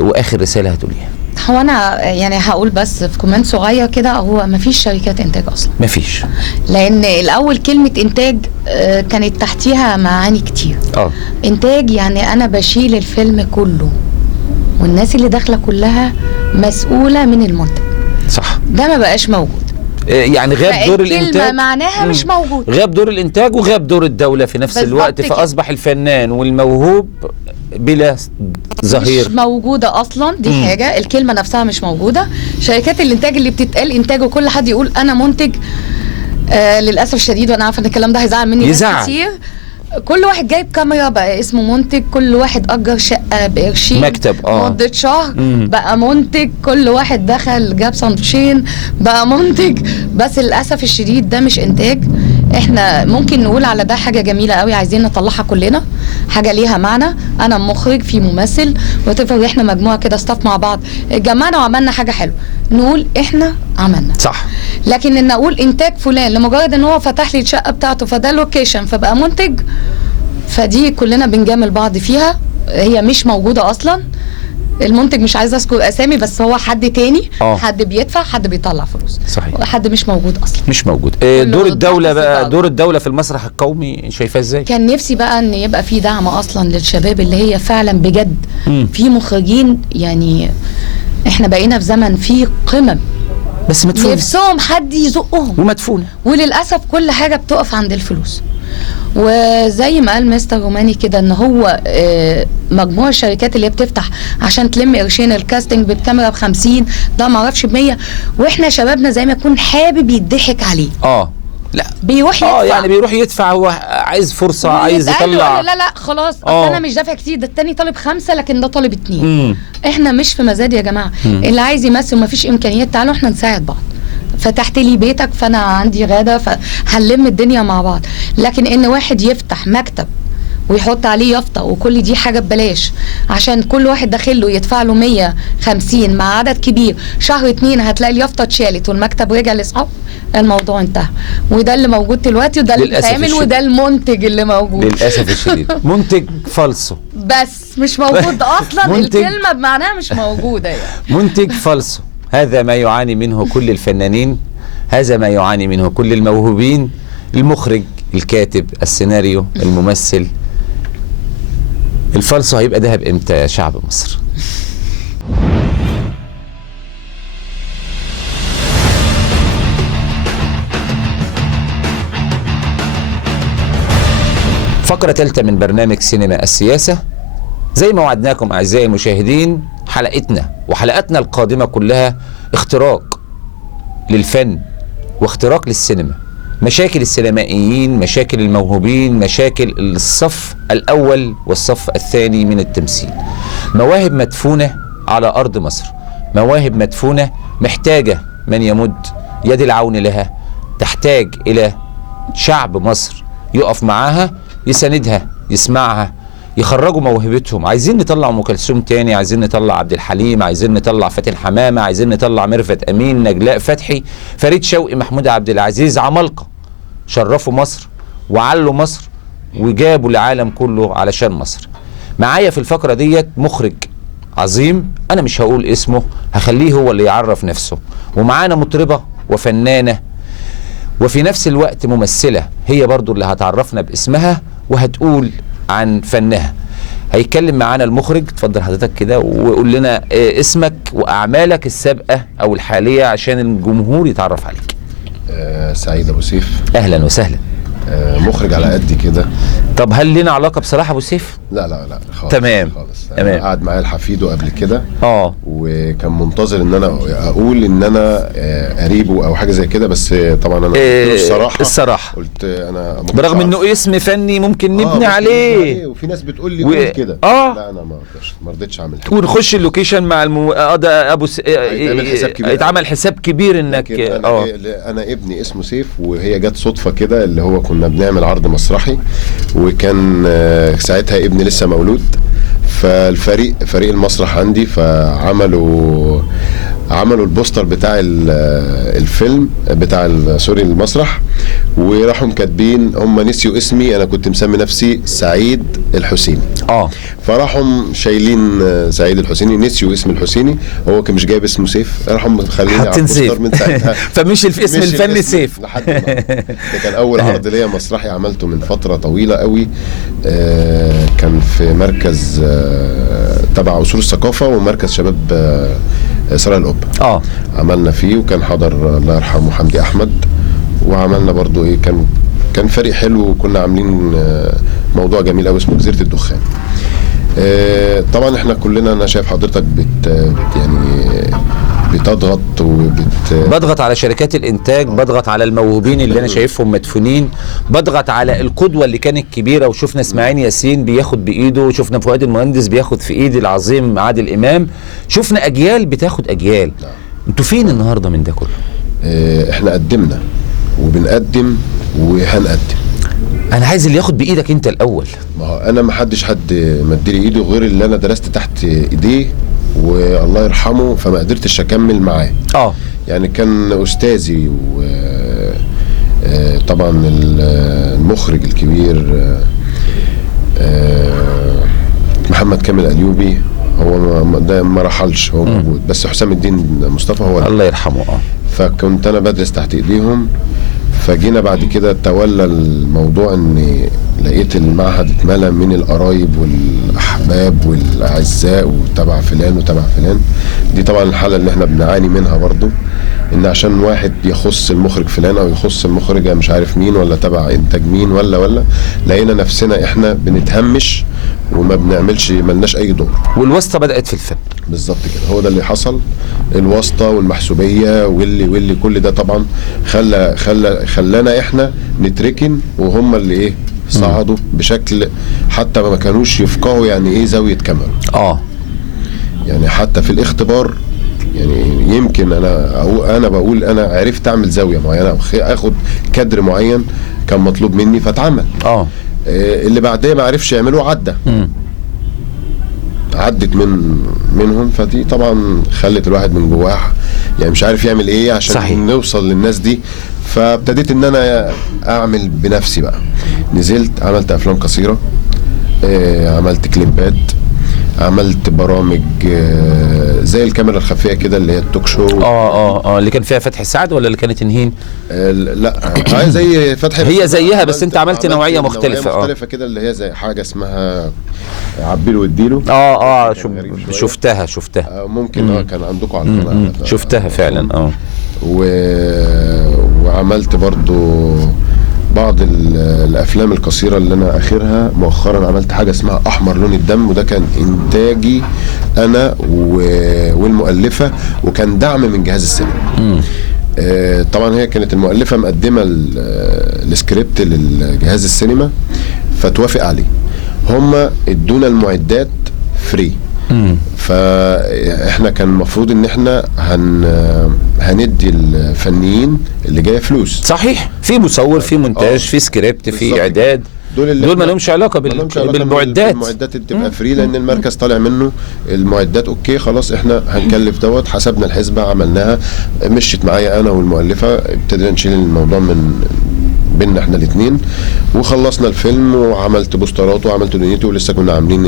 واخر رساله هتقوليها. هو انا يعني هقول بس في كومنت صغير كده، هو مفيش شركات انتاج اصلا، مفيش. لان الاول كلمه انتاج كانت تحتيها معاني كتير. انتاج يعني انا بشيل الفيلم كله، والناس اللي داخله كلها مسؤوله من المنتج. صح. ده ما بقاش موجود. يعني غاب دور الانتاج، معناها مش موجود. غاب دور الانتاج وغاب دور الدوله في نفس الوقت، فاصبح الفنان والموهوب بلا ظهير، مش موجوده اصلا. دي حاجه، الكلمه نفسها مش موجوده. شركات الانتاج اللي بتتقال انتاج وكل حد يقول انا منتج، للاسف الشديد، وانا عارفه ان الكلام ده هيزعل مني ناس كتير. كل واحد جايب كاميرا بقى اسمه منتج، كل واحد اجر شقه بقرشين مكتب مده شهر بقى منتج، كل واحد دخل جاب سندوتشين بقى منتج. بس للاسف الشديد ده مش انتاج. احنا ممكن نقول على ده حاجه جميله قوي عايزين نطلعها كلنا، حاجه ليها معنى. انا مخرج، في ممثل، وتفرق احنا مجموعه كده ستاف مع بعض اتجمعنا وعملنا حاجه حلوه، نقول احنا عملنا صح. لكن ان اقول انتاج فلان لمجرد ان هو فتح لي الشقه بتاعته فده لوكيشن فبقى منتج، فدي كلنا بنجامل بعض فيها، هي مش موجوده اصلا. المنتج مش عايزه اذكر اسامي، بس هو حد تاني، حد بيدفع، حد بيطلع فلوس، صحيح، حد مش موجود اصلا، مش موجود. دور الدوله بقى، دور الدوله في المسرح القومي شايفاه ازاي؟ كان نفسي بقى ان يبقى في دعم اصلا للشباب اللي هي فعلا بجد في مخرجين. يعني احنا بقينا في زمن فيه قمم بس مدفونه، نفسهم حد يزقهم ومدفونه، وللاسف كل حاجه بتقف عند الفلوس. وزي ما قال مستر روماني كده ان هو مجموع الشركات اللي بتفتح عشان تلم قرشين، الكاستنج بالكاميرا ب50، ده ما اعرفش ب100، واحنا شبابنا زي ما يكون حابب يضحك عليه. لا بيروح يدفع، يعني بيروح يدفع، هو عايز فرصه، عايز يطلع. لا خلاص انا مش دافع كتير، ده التاني طالب 5 لكن ده طالب 2. احنا مش في مزاد يا جماعه. اللي عايز يمثل ومفيش امكانيات تعالوا احنا نساعد بعض. فتحت لي بيتك فانا عندي غدا، فهنلم الدنيا مع بعض. لكن ان واحد يفتح مكتب ويحط عليه يافطه وكل دي حاجه ببلاش عشان كل واحد داخل له يدفع له 150 مع عدد كبير، شهر 2 هتلاقي اليافطه اتشالت والمكتب رجع لاصحابه، الموضوع انتهى. وده اللي موجود دلوقتي، وده اللي بيتعمل، وده المنتج اللي موجود للاسف الشديد. منتج فالصو بس مش موجود اصلا. الكلمه بمعناها مش موجوده يعني. منتج فالصو، هذا ما يعاني منه كل الفنانين، هذا ما يعاني منه كل الموهوبين، المخرج، الكاتب، السيناريو، الممثل. الفالصو هيبقى دهب امتى يا شعب مصر؟ فقرة ثالثة من برنامج سينما السياسة. زي ما وعدناكم أعزائي المشاهدين، حلقتنا وحلقاتنا القادمة كلها اختراق للفن واختراق للسينما، مشاكل السينمائيين، مشاكل الموهوبين، مشاكل الصف الأول والصف الثاني من التمثيل. مواهب مدفونة على أرض مصر، مواهب مدفونة محتاجة من يمد يد العون لها، تحتاج إلى شعب مصر يقف معاها، يساندها، يسمعها، يخرجوا موهبتهم. عايزين نطلع ام كلثوم تاني، عايزين نطلع عبد الحليم، عايزين نطلع فاتن حمامه، عايزين نطلع ميرفت امين، نجلاء فتحي، فريد شوقي، محمود عبد العزيز، عمالقه شرفوا مصر وعلوا مصر وجابوا العالم كله علشان مصر. معايا في الفقره ديت مخرج عظيم، انا مش هقول اسمه، هخليه هو اللي يعرف نفسه. ومعانا مطربه وفنانه وفي نفس الوقت ممثله، هي برضو اللي هتعرفنا باسمها وهتقول عن فنها. هيتكلم معانا المخرج. اتفضل حضرتك كده وقول لنا اسمك واعمالك السابقه او الحاليه عشان الجمهور يتعرف عليك. سعيد ابو سيف. اهلا وسهلا. مخرج على قد كده. طب هل لنا علاقه بصراحه ابو سيف؟ لا خالص. تمام خالص. تمام. قعد معايا الحفيدو قبل كده، وكان منتظر ان انا اقول ان انا قريبه او حاجه زي كده، بس طبعا انا قلت الصراحه قلت انا برغم انه اسم فني ممكن نبني عليه، وفي ناس بتقول لي قول كده. لا انا ما رضيتش اعمل كده. ونخش اللوكيشن مع ده ابو يتعمل حساب كبير انك انا ابني اسمه سيف، وهي جت صدفه كده اللي هو كنا بنعمل عرض مسرحي، وكان ساعتها ابني لسه مولود، فالفريق المسرح عندي فعملوا البوستر بتاع الفيلم بتاع سوري المسرح، وراحوا كاتبين، هم نسيوا اسمي، انا كنت مسمي نفسي سعيد الحسيني. فراحوا شايلين سعيد الحسيني، نسيوا اسم الحسيني، هو كان مش جايب اسمه سيف، راحوا مخليني على البوستر من ساعتها. فمش الاسم الفني سيف لحد ما ده كان اول عرض ليا مسرحي عملته من فتره طويله قوي. كان في مركز تبع اصول الثقافه ومركز شباب سراء القبه. عملنا فيه، وكان حضر الله يرحمه حمدي احمد، وعملنا برضو كان فريق حلو، وكنا عاملين موضوع جميل قوي اسمه جزيره الدخان. طبعا احنا كلنا، انا شايف حضرتك يعني بتضغط بضغط على شركات الانتاج، بضغط على الموهوبين اللي انا شايفهم مدفونين، بضغط على القدوه اللي كانت كبيره، وشفنا اسماعيل ياسين بياخد بايده، وشفنا فؤاد المهندس بياخد في ايد العظيم عادل امام، شفنا اجيال بتاخد اجيال. انتوا فين النهارده من ده كله؟ احنا قدمنا وبنقدم وهنقدم. انا عايز اللي ياخد بايدك انت الاول. ما هو انا ما حدش حد مدلي ايده غير اللي انا درست تحت ايديه والله يرحمه، فما قدرتش اكمل معاه. يعني كان استاذي طبعا المخرج الكبير محمد كامل ايوبي، هو ده ما رحلش، هو موجود، بس حسام الدين مصطفى هو الله يرحمه. فكنت انا بدرس تحت ايديهم. فجينا بعد كده تولى الموضوع ان لقيت المعهد اتملى من القرايب والاحباب والاعزاء وتبع فلان وتبع فلان. دي طبعا الحاله اللي احنا بنعاني منها برضو، ان عشان واحد يخص المخرج فلان او يخص المخرجه مش عارف مين ولا تبع انتاج مين ولا لقينا نفسنا احنا بنتهمش وما بنعملش، ملناش اي دور. والواسطه بدات في الفن. بالظبط كده، هو ده اللي حصل. الواسطه والمحسوبيه واللي كل ده طبعا خلانا احنا نتركن، وهم اللي ايه صعدوا بشكل حتى ما كانوش يفقهوا يعني ايه زاويه كاميرا. يعني حتى في الاختبار، يعني يمكن انا بقول انا عرفت اعمل زاويه معينه، اخد كادر معين كان مطلوب مني فاتعمل. اللي بعديه ما عرفش يعمله عدت منهم. فدي طبعا خلت الواحد من جواه يعني مش عارف يعمل ايه عشان صحيح نوصل للناس دي. فابتديت ان انا اعمل بنفسي بقى. نزلت عملت افلام قصيره، عملت كليبات، عملت برامج زي الكاميرا الخفيه كده اللي هي التوك شو. اللي كان فيها فتحي سعد ولا اللي كانت نهين؟ لا زي فتحي، هي زيها بس انت عملت نوعيه مختلفه. مختلفه كده اللي هي زي حاجه اسمها عبيله واديله. شفتها ممكن كان عندكم على القناه. شفتها فعلا. وعملت برضو بعض الافلام القصيره اللي انا اخرها مؤخرا عملت حاجه اسمها احمر لون الدم، وده كان انتاجي انا والمؤلفه، وكان دعم من جهاز السينما. طبعا هي كانت المؤلفه مقدمه السكريبت للجهاز السينما فتوافق عليه. هم ادونا المعدات فري. فاحنا كان المفروض ان احنا هندي الفنيين اللي جايه فلوس. صحيح، في مصور، في مونتاج، في سكريبت، في اعداد. دول ما لهمش علاقه بالمعدات. المعدات بتبقى فري لان المركز طالع منه المعدات. اوكي خلاص احنا هنكلف دوت، حسبنا الحسبه عملناها، مشيت معايا انا والمؤلفه، ابتدينا نشيل الموضوع من بيننا احنا الاثنين، وخلصنا الفيلم وعملت بوسترات وعملت دنيتي، ولسه كنا عاملين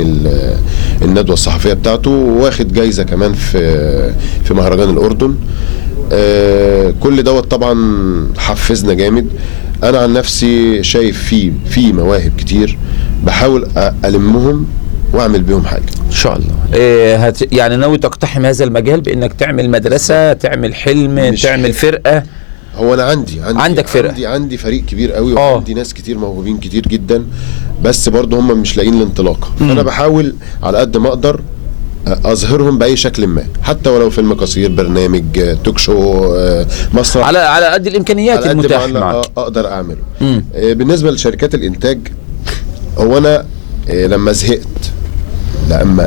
الندوه الصحفيه بتاعته، واخد جايزه كمان في مهرجان الاردن. كل دوت طبعا حفزنا جامد. انا عن نفسي شايف في مواهب كتير، بحاول المهم واعمل بيهم حاجه ان شاء الله. يعني ناوي تقتحم هذا المجال بانك تعمل مدرسه، تعمل حلم، تعمل فرقه؟ هو انا عندك فرقه، عندي فريق كبير قوي، وعندي ناس كتير موهوبين كتير جدا، بس برضه هم مش لاقيين الانطلاقه. فانا بحاول على قد ما اقدر اظهرهم باي شكل ما، حتى ولو فيلم قصير، برنامج، توك شو، مسرح، على قد الامكانيات المتاحه معك اقدر اعمله. بالنسبه لشركات الانتاج، هو انا لما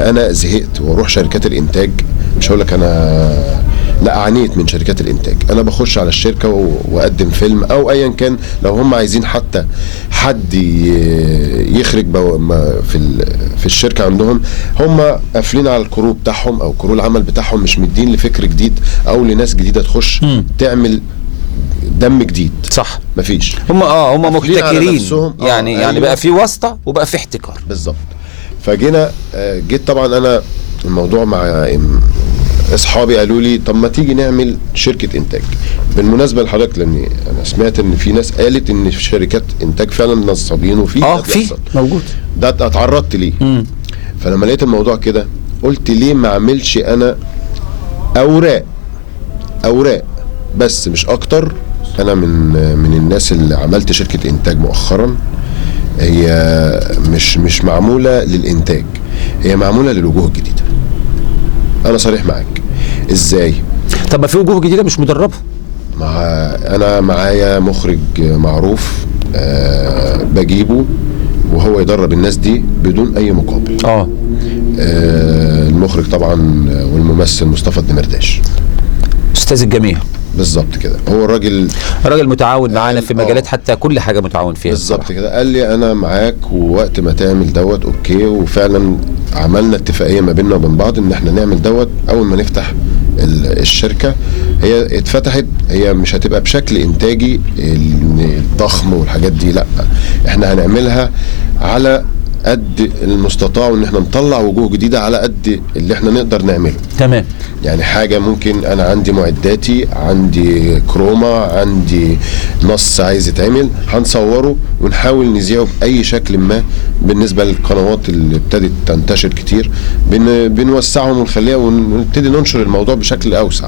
انا زهقت واروح شركات الانتاج، مش هقول لك انا لا، عانيت من شركات الانتاج. انا بخش على الشركه واقدم فيلم او ايا كان، لو هم عايزين حتى حد يخرج في الشركه عندهم، هم قافلين على الكرو بتاعهم او كرو العمل بتاعهم، مش مدين لفكر جديد او لناس جديده تخش تعمل دم جديد. صح، مفيش. هم مبتكرين يعني بقى في واسطه وبقى في احتكار. بالظبط. جيت طبعا انا الموضوع مع اصحابي قالوا لي طب ما تيجي نعمل شركه انتاج. بالمناسبه لحضرتك، لان انا سمعت ان في ناس قالت ان في شركات انتاج فعلا نصابين، وفي في موجود، ده اتعرضت ليه. فلما لقيت الموضوع كده قلت ليه ما اعملش انا اوراق بس مش اكتر. انا من الناس اللي عملت شركه انتاج مؤخرا، هي مش معموله للانتاج، هي معموله للوجوه الجديده. انا صريح معاك. ازاي؟ طب ما في وجوه جديده مش مدربه. انا معايا مخرج معروف، بجيبه وهو يدرب الناس دي بدون اي مقابل. المخرج طبعا والممثل مصطفى الدمرداش، استاذ الجميع. بالظبط كده. هو الراجل متعاون معانا في مجالات حتى كل حاجه متعاون فيها بالظبط كده. قال لي انا معاك ووقت ما تعمل دوت اوكي، وفعلا عملنا اتفاقيه ما بيننا وبين بعض ان احنا نعمل دوت. اول ما نفتح الشركه هي اتفتحت، هي مش هتبقى بشكل انتاجي الضخم والحاجات دي، لا احنا هنعملها على قد المستطاع، وان احنا نطلع وجوه جديده على قد اللي احنا نقدر نعمله. تمام. يعني حاجه ممكن انا عندي معداتي، عندي كروما، عندي نص عايز يتعمل، هنصوره ونحاول نذيعه باي شكل ما. بالنسبه للقنوات اللي ابتدت تنتشر كتير بنوسعهم ونخليها ونبتدي ننشر الموضوع بشكل اوسع،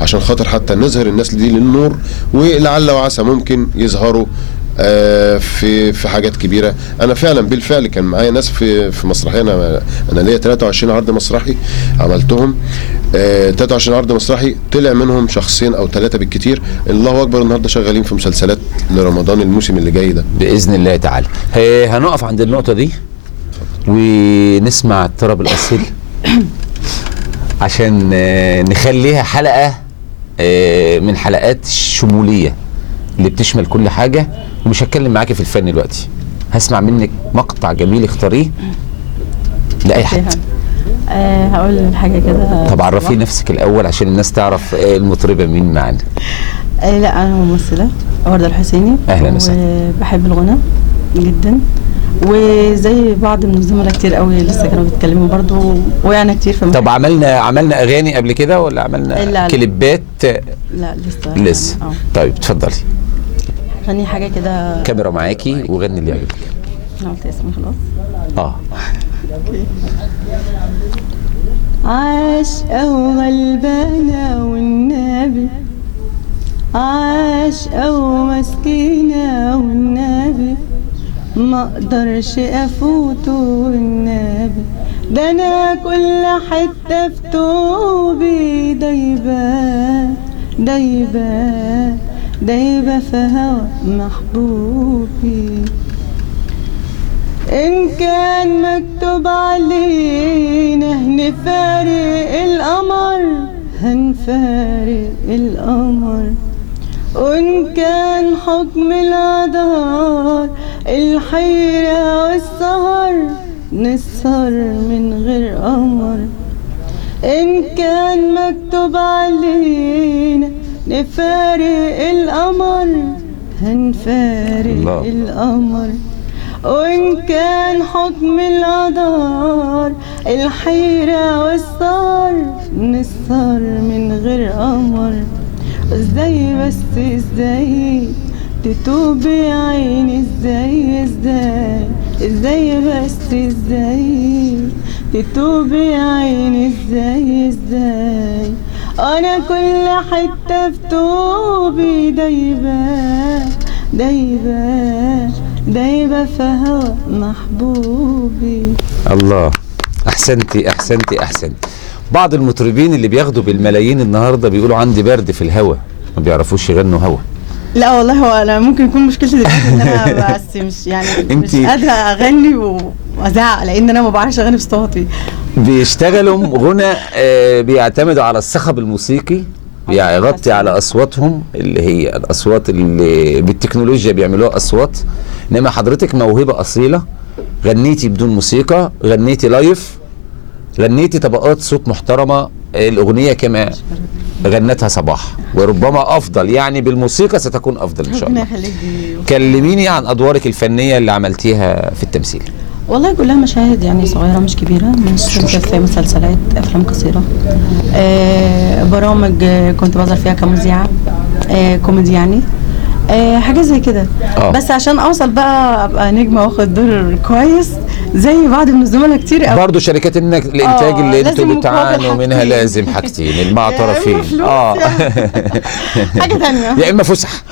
عشان خاطر حتى نظهر الناس دي للنور، ولعل وعسى ممكن يظهروا في حاجات كبيره. انا فعلا بالفعل كان معايا ناس في مسرحيه، انا ليا 23 عرض مسرحي عملتهم. 23 عرض مسرحي طلع منهم شخصين او 3 بالكتير. الله اكبر النهارده شغالين في مسلسلات لرمضان الموسم اللي جاي ده باذن الله تعالى. هنقف عند النقطه دي ونسمع الطرب الاصيل عشان نخليها حلقه من حلقات الشموليه اللي بتشمل كل حاجه. ومش هتكلم معاكي في الفن دلوقتي، هسمع منك مقطع جميل اختاريه لاي حد. هقول حاجه كده. طب عرفي نفسك الاول عشان الناس تعرف المطربه مين معانا. لا انا ممثله وردة الحسيني. اهلا وسهلا. وبحب الغنى جدا، وزي بعض من الزملاء كتير قوي لسه كانوا بيتكلموا برضو وقعنا كتير في طب عملنا اغاني قبل كده ولا عملنا لا كليبات؟ لا لسه. طيب اتفضلي غني حاجه كده. كاميرا معاكي وغني اللي يعجبك. انا قلت اسمي خلاص. عاشقة وغلبانة والنبي، عاشقة ومسكينة والنبي، ما اقدرش افوته والنبي، ده انا كل حتة في توبي دايبة في هوا محبوبي. إن كان مكتوب علينا هنفارق القمر هنفارق القمر، وإن كان حكم القدر الحيرة والسهر نسهر من غير قمر. إن كان مكتوب علينا نفارق القمر هنفارق القمر، وإن كان حكم القدر الحيرة والسهر نسهر من غير قمر. ازاي بس ازاي تتوبي يا عيني، ازاي بس ازاي تتوبي يا عيني، ازاي انا كل حتة في توبي دايبة في هوا محبوبي. الله، احسنتي. بعض المطربين اللي بياخدوا بالملايين النهارده بيقولوا عندي برد في الهوا، ما بيعرفوش يغنوا هوا. لا والله هو انا ممكن يكون مشكلتي دلوقتي ان انا بس مش قادره اغني وازعق، لان انا ما بعرفش اغني بصوتي. بيشتغلوا غنى بيعتمدوا على الصخب الموسيقي، بيغطي على اصواتهم اللي هي الاصوات اللي بالتكنولوجيا بيعملوها اصوات. انما حضرتك موهبه اصيله، غنيتي بدون موسيقى، غنيتي لايف، غنيتي طبقات صوت محترمه. الاغنيه كما غنتها صباح وربما افضل، يعني بالموسيقى ستكون افضل ان شاء الله. كلميني عن ادوارك الفنيه اللي عملتيها في التمثيل. والله كلها مشاهد يعني صغيره مش كبيره، مثلت في مسلسلات، افلام قصيره، برامج كنت بظهر فيها كمذيعه، كوميدي يعني، حاجه زي كده. بس عشان اوصل بقى ابقى نجمه واخد دور كويس زي بعض من الزملاء كتير قوي. برضه شركات الانتاج اللي انتوا بتعانوا منها لازم حاجتين، المعترفين حاجه ثانيه، يا اما فسح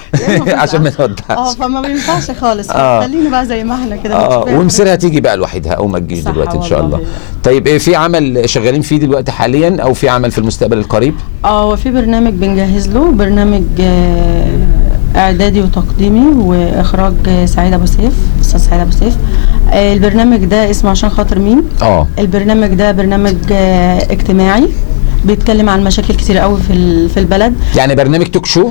عشان ما نودعش. فما بينفعش خالص. خلينا بقى زي ما احنا كده. ومصيرها تيجي بقى لوحدها او ما تجيش دلوقتي ان شاء الله. طيب في عمل شغالين فيه دلوقتي حاليا او في عمل في المستقبل القريب؟ وفي برنامج بنجهز له، برنامج اعدادي وتقديمي واخراج سعيد ابو سيف، استاذ سعيد ابو سيف. البرنامج ده اسمه عشان خاطر مين. البرنامج ده برنامج اجتماعي، بيتكلم عن مشاكل كتير قوي في البلد. يعني برنامج توك شو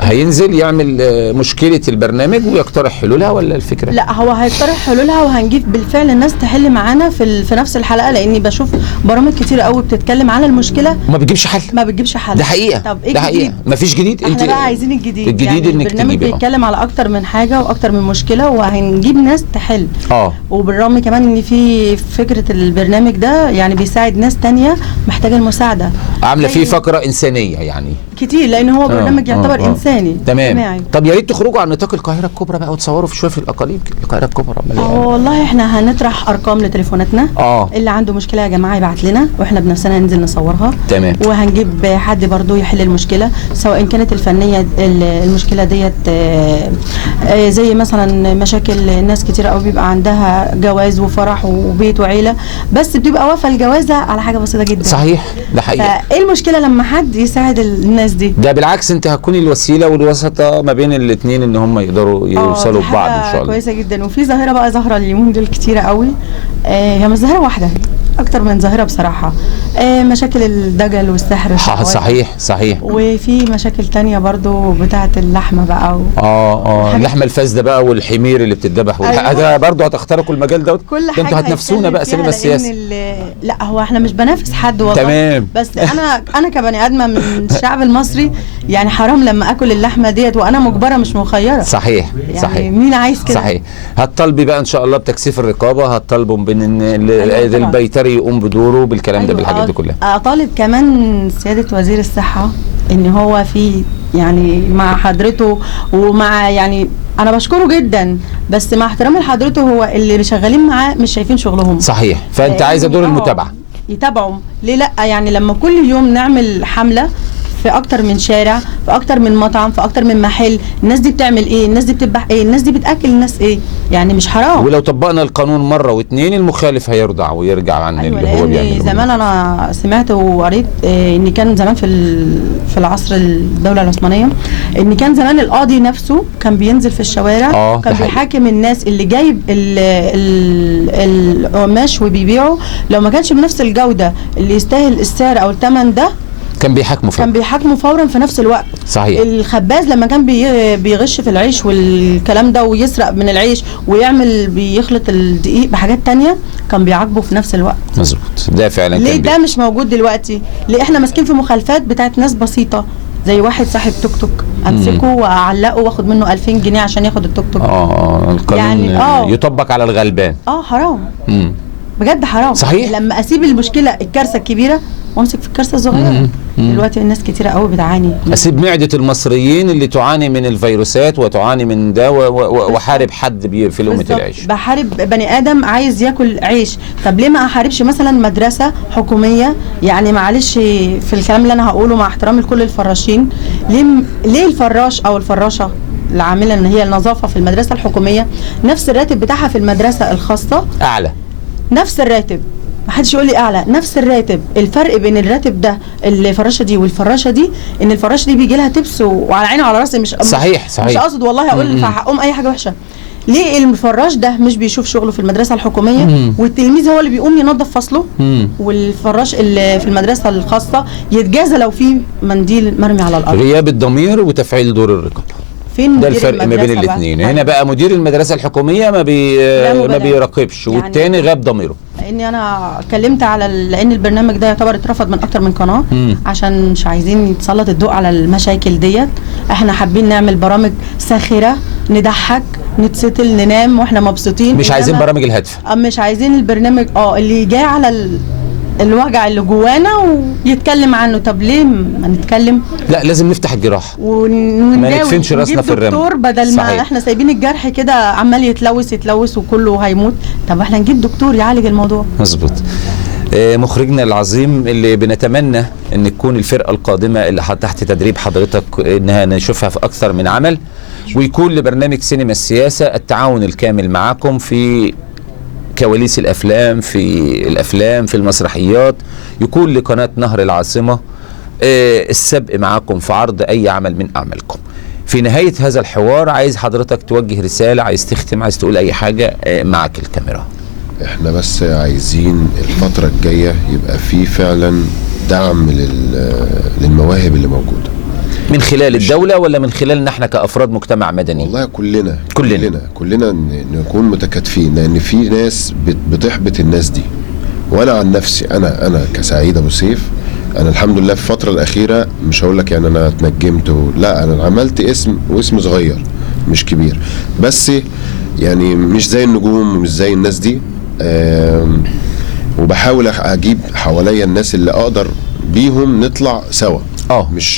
هينزل يعمل مشكلة البرنامج ويقترح حلولها ولا الفكرة؟ لا، هو هيقترح حلولها وهنجيب بالفعل الناس تحل معانا في نفس الحلقة، لاني بشوف برامج كتير قوي بتتكلم عن المشكلة وما بتجيبش حل. ما بتجيبش حل. ده حقيقة. طب ايه ده حقيقة. مفيش جديد. احنا بقى عايزين الجديد. الجديد يعني انك البرنامج بيتكلم على اكتر من حاجة واكتر من مشكلة، وهنجيب ناس تحل. وبالرغم كمان ان في فكرة البرنامج ده يعني بيساعد ناس تانية محتاجة المساعدة، عاملة فيه فقرة إنسانية يعني كتير، لان هو برنامج يعتبر انساني. تمام. طب يا ريت تخرجوا عن نطاق القاهره الكبرى بقى وتصوروا في شويه في الاقاليم. القاهره الكبرى والله احنا هنطرح ارقام لتليفوناتنا. اللي عنده مشكله يا جماعه يبعت لنا واحنا بنفسنا ننزل نصورها. تمام. وهنجيب حد برضو يحل المشكله، سواء كانت الفنيه المشكله ديت زي مثلا مشاكل ناس كتير قوي بيبقى عندها جواز وفرح وبيت وعيله، بس بتبقى واقفه الجوازه على حاجه بسيطه جدا. صحيح، ده حقيقي. فايه المشكله لما حد يساعد الناس دي؟ ده بالعكس انت هتكوني الوسيله والوسطه ما بين الاثنين ان هم يقدروا يوصلوا ببعض ان شاء الله. كويسه جدا. وفي ظاهره بقى ظاهره اليومين دول كتيره قوي، هي مش ظاهره واحده، اكتر من ظاهره بصراحه. مشاكل الدجل والسحر. صحيح. وفي مشاكل تانية برضو بتاعه اللحمه بقى اللحمه الفاسده بقى والحمير اللي بتتذبح ده برضو هتخترقوا المجال ده. كل حاجه انتوا هتنافسونا بقى سينما السياسه. لا، هو احنا مش بنافس حد والله. تمام. بس انا كبني ادمه من الشعب المصري، يعني حرام لما اكل اللحمه ديت وانا مجبره مش مخيره. صحيح. يعني صحيح. مين عايز كده؟ صحيح. هتطالبي بقى ان شاء الله بتكثيف الرقابه، هتطالبوا بان البيطري يقوم بدوره بالكلام ده بالحاجات دي كلها. اطالب كمان سياده وزير الصحه ان هو في يعني مع حضرته ومع يعني انا بشكره جدا، بس مع احترامي لحضرته هو اللي شغالين معاه مش شايفين شغلهم. صحيح. فانت عايزه دور المتابعه. يتابعوا ليه لا؟ يعني لما كل يوم نعمل حمله في اكتر من شارع، في اكتر من مطعم، في اكتر من محل، الناس دي بتعمل ايه؟ الناس دي بتذبح ايه؟ الناس دي بتاكل الناس ايه؟ يعني مش حرام. ولو طبقنا القانون مره واثنين المخالف هيرضع ويرجع عن اللي هو بيعمله. زمان انا سمعت وقريت ان كان زمان في العصر الدوله العثمانيه، ان كان زمان القاضي نفسه كان بينزل في الشوارع، كان بيحاكم الناس اللي جايب القماش وبيبيعه، لو ما كانش بنفس الجوده اللي يستاهل السعر او الثمن ده كان بيحاكموا فورا في نفس الوقت. صحيح. الخباز لما كان بيغش في العيش والكلام ده ويسرق من العيش بيخلط الدقيق بحاجات تانية، كان بيعاقبه في نفس الوقت. مظبوط. ده فعلا ليه ده مش موجود دلوقتي؟ ليه احنا ماسكين في مخالفات بتاعت ناس بسيطة، زي واحد صاحب توك توك امسكه واعلقه واخد منه 2000 جنيه عشان ياخد التوك توك. القانون يعني يطبق على الغلبان. حرام. بجد حرام. صحيح. لما اسيب المشكله الكارثه الكبيره وامسك في الكارثه الصغيره. دلوقتي الناس كتيره قوي بتعاني. اسيب معده المصريين اللي تعاني من الفيروسات وتعاني من ده وحارب حد في لقمه العيش. بحارب بني ادم عايز ياكل عيش. طب ليه ما احاربش مثلا مدرسه حكوميه؟ يعني معلش في الكلام اللي انا هقوله مع احترامي لكل الفراشين، ليه الفراش او الفراشه العامله ان هي النظافه في المدرسه الحكوميه نفس الراتب بتاعها في المدرسه الخاصه اعلى؟ نفس الراتب، ما حدش يقول لي اعلى، نفس الراتب. الفرق بين الراتب ده الفراشه دي والفراشه دي ان الفراشه دي بيجي لها تبس وعلى عيني وعلى راسي. مش صحيح. مش قصد والله اقول في حقهم اي حاجه وحشه. ليه الفراش ده مش بيشوف شغله في المدرسه الحكوميه والتلميذ هو اللي بيقوم ينظف فصله، والفراش اللي في المدرسه الخاصه يتجازى لو في منديل مرمي على الارض؟ غياب الضمير وتفعيل دور الرقابه. فين ده الفرق ما بين الاثنين. هنا بقى مدير المدرسه الحكوميه ما بيراقبش، والتاني غاب ضميره. لاني انا اتكلمت لان البرنامج ده يعتبر اترفض من اكتر من قناه عشان مش عايزين يتسلط الضوء على المشاكل ديت. احنا حابين نعمل برامج ساخره نضحك نتستل ننام واحنا مبسوطين، مش عايزين برامج الهادفه، مش عايزين البرنامج اللي جاي على الوجع اللي جوانا ويتكلم عنه. طب ليه ما نتكلم؟ لا، لازم نفتح الجراح ما ندفنش راسنا في الرمل. دكتور بدل ما احنا سايبين الجرح كده عمال يتلوث وكله هيموت. طب احنا نجيب دكتور يعالج الموضوع. مظبوط. مخرجنا العظيم اللي بنتمنى ان تكون الفرقه القادمه اللي تحت تدريب حضرتك انها نشوفها في اكثر من عمل، ويكون لبرنامج سينما السياسه التعاون الكامل معكم في كواليس الافلام، في المسرحيات، يكون لقناه نهر العاصمه السبق معاكم في عرض اي عمل من اعمالكم. في نهايه هذا الحوار عايز حضرتك توجه رساله، عايز تختم، عايز تقول اي حاجه، معك الكاميرا. احنا بس عايزين الفتره الجايه يبقى في فعلا دعم للمواهب اللي موجوده من خلال الدولة ولا من خلالنا احنا كأفراد مجتمع مدني؟ والله كلنا نكون متكاتفين، لان في ناس بتحبط الناس دي. وانا عن نفسي انا كسعيد ابو سيف، انا الحمد لله في الفتره الاخيره مش هقول لك يعني انا اتنجمت لا، انا عملت واسم صغير مش كبير، بس يعني مش زي النجوم ومش زي الناس دي. وبحاول اجيب حواليا الناس اللي اقدر بيهم نطلع سوا،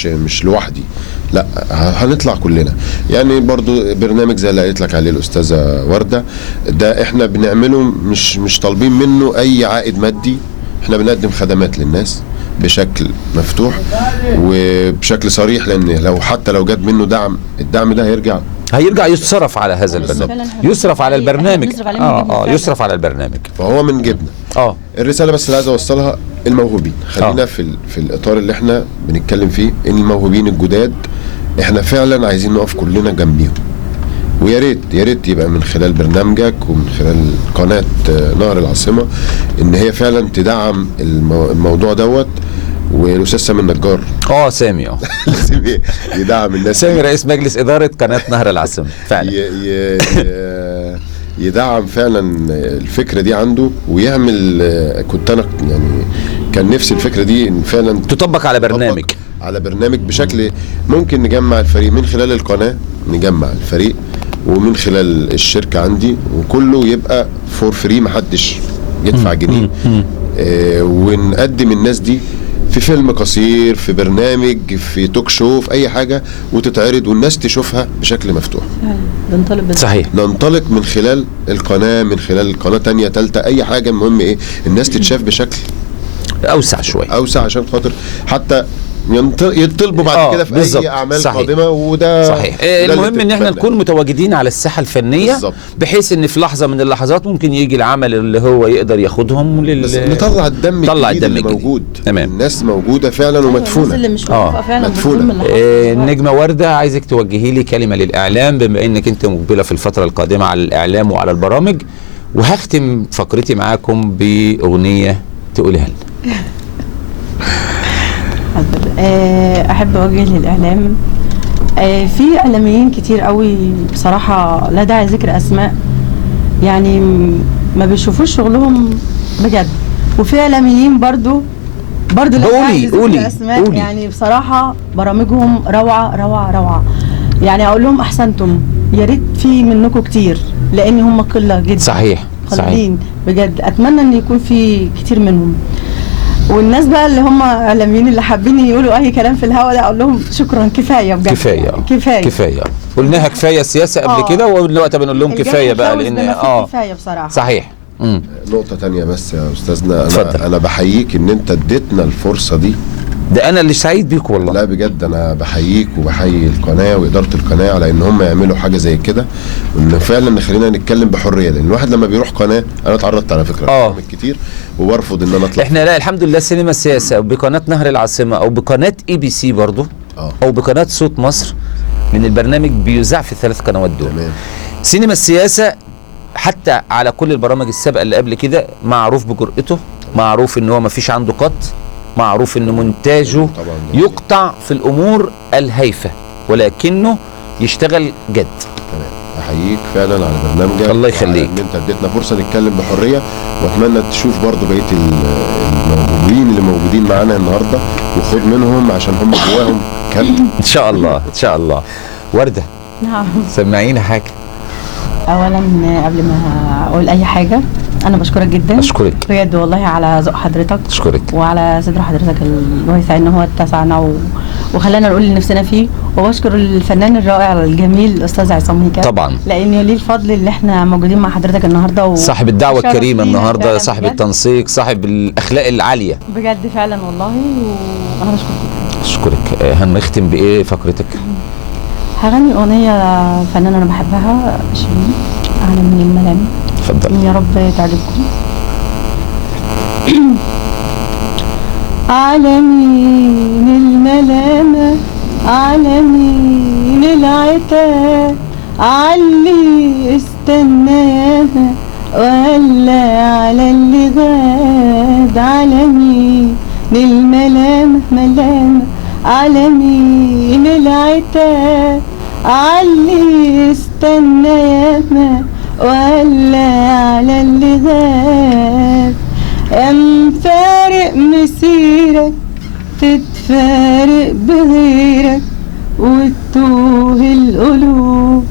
مش لوحدي، لا هنطلع كلنا. يعني برضو برنامج زي اللي قالت لك عليه الاستاذه ورده، ده احنا بنعمله مش طالبين منه اي عائد مادي، احنا بنقدم خدمات للناس بشكل مفتوح وبشكل صريح، لان لو جات منه دعم، الدعم ده هيرجع يصرف على هذا البرنامج، يصرف على البرنامج، يصرف على البرنامج، فهو من جبنا. الرساله بس اللي عايز اوصلها، الموهوبين خلينا في الاطار اللي احنا بنتكلم فيه، ان الموهوبين الجداد احنا فعلا عايزين نقف كلنا جنبيهم، ويا ريت يبقى من خلال برنامجك ومن خلال قناه نهر العاصمه ان هي فعلا تدعم الموضوع دوت. والاستاذ سامي النجار سامي يدعم الناس، سامي رئيس مجلس اداره قناه نهر العاصمه فعلا يدعم فعلا الفكره دي عنده ويعمل. كنت انا يعني كان نفسي الفكره دي فعلا تطبق على برنامج بشكل ممكن نجمع الفريق من خلال القناه، نجمع الفريق ومن خلال الشركه عندي، وكله يبقى فور فري، محدش يدفع جنيه. ونقدم الناس دي في فيلم قصير، في برنامج، في توك شو، في اي حاجه، وتتعرض والناس تشوفها بشكل مفتوح. صحيح. ننطلق من خلال القناه، من خلال قناه تانية تالتة، اي حاجه، المهم الناس تتشاف بشكل اوسع شويه، عشان خاطر حتى يطلبوا بعد كده في اي اعمال قادمه. وده صحيح. المهم ان احنا نكون متواجدين على الساحه الفنيه بالزبط. بحيث ان في لحظه من اللحظات ممكن يجي العمل اللي هو يقدر ياخدهم نطلع الدم اللي موجود. تمام. الناس موجوده فعلا ومدفونه، اللي مش فعلا مدفونه. النجمه ورده، عايزك توجهي لي كلمه للاعلام، بما انك انت مقبله في الفتره القادمه على الاعلام وعلى البرامج، وهختم فقرتي معاكم باغنيه تقولها لنا. احب اوجه للاعلام، في اعلاميين كتير قوي بصراحه لا داعي ذكر اسماء، يعني ما بيشوفوش شغلهم بجد، وفي اعلاميين برضو لا داعي ذكر اسماء. يعني بصراحه برامجهم روعه، يعني اقول لهم احسنتم، يا ريت في منكم كتير، لان هم قله جدا. صحيح بجد. اتمنى ان يكون في كتير منهم. والناس بقى اللي هم اعلاميين اللي حابين يقولوا اي كلام في الهوا ده، اقول لهم شكرا، كفايه بجد، كفايه قلناها كفايه سياسه قبل كده، ودلوقتي بنقول لهم كفايه بقى، لان كفايه بصراحه. صحيح. نقطه تانية بس يا استاذنا، انا بحييك ان انت اديتنا الفرصه دي، ده انا اللي سعيد بيك والله. لا بجد انا بحييك وبحيي القناه واداره القناه على ان هم يعملوا حاجه زي كده، وان فعلا نخلينا نتكلم بحريه، لان الواحد لما بيروح قناه، انا اتعرضت على فكره برامج كتير وبرفض ان انا اطلع. احنا لا الحمد لله سينما السياسه، او بقناه نهر العاصمه، او بقناه ABC برضو، او بقناه صوت مصر، من البرنامج بيذاع في الثلاث قنوات دول. تمام. سينما السياسه حتى على كل البرامج السابقه اللي قبل كده معروف بجرأته، معروف ان هو ما فيش عنده قط، معروف ان منتاجه يقطع في الامور الهايفه، ولكنه يشتغل جد. تمام. احييك فعلا على برنامجك، الله يخليك، ان انت اديتنا فرصه نتكلم بحريه، واتمنى تشوف برضو بقيه الموهوبين اللي موجودين معانا النهارده وخد منهم، عشان هم جواهم كلب. ان شاء الله. ورده، نعم، سمعينا حاجه. اولا قبل ما اقول اي حاجه، انا بشكرك جدا. اشكرك بجد والله على ذوق حضرتك، اشكرك، وعلى صدر حضرتك الواسع ان هو اتسعنا وخلانا نقول اللي نفسنا فيه. وبشكر الفنان الرائع الجميل الاستاذ عصام هيكل، طبعا، لانه ليه الفضل اللي احنا موجودين مع حضرتك النهارده، صاحب الدعوه الكريمه النهارده، صاحب التنسيق، صاحب الاخلاق العاليه بجد فعلا والله. وانا بشكرك. اشكرك. هنختم بايه فقرتك؟ هغني اغنيه فنانه انا بحبها، شيرين، اعلى من الملامه. اتفضل. يا رب تعجبكم. على مين الملامة، على مين العتاب، علي استناها ولا على اللي غاب، على مين للملامة ملامة على مين العتاب علي استنى ياما ولا على اللي غاب أم فارق مسيرك تتفارق بغيرك وتوه القلوب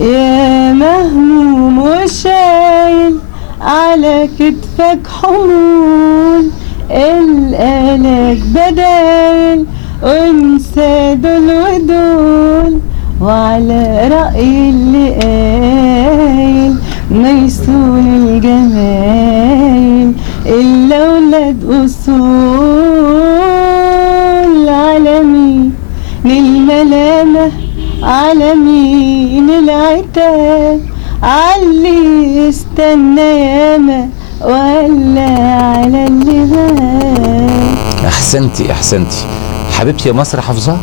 يا مهموم وشايل على كتفك حمول الآلك بدايل وانسى دول ودول وعلى رأي اللي قايل ميسون الجمايل إلا ولاد أصول على مين للملامة على مين العتاب علي استنى ياما ولا على اللي غاب. احسنتي احسنتي حبيبتي يا مصر، حافظاها؟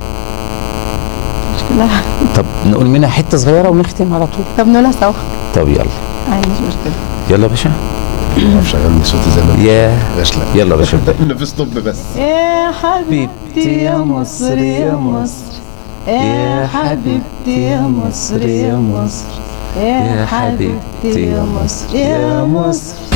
مشكلة. طب نقول منها حته صغيره ونختم على طول. طب نقولها سوا. طب يلا. مش مشكلة. يلا يا باشا. ما اعرفش اغني صوتي زمان. يا لا يلا يا باشا. نفس طب بس. يا حبيبتي يا مصر يا مصر يا حبيبتي يا مصر يا مصر يا حبيبتي يا مصر يا مصر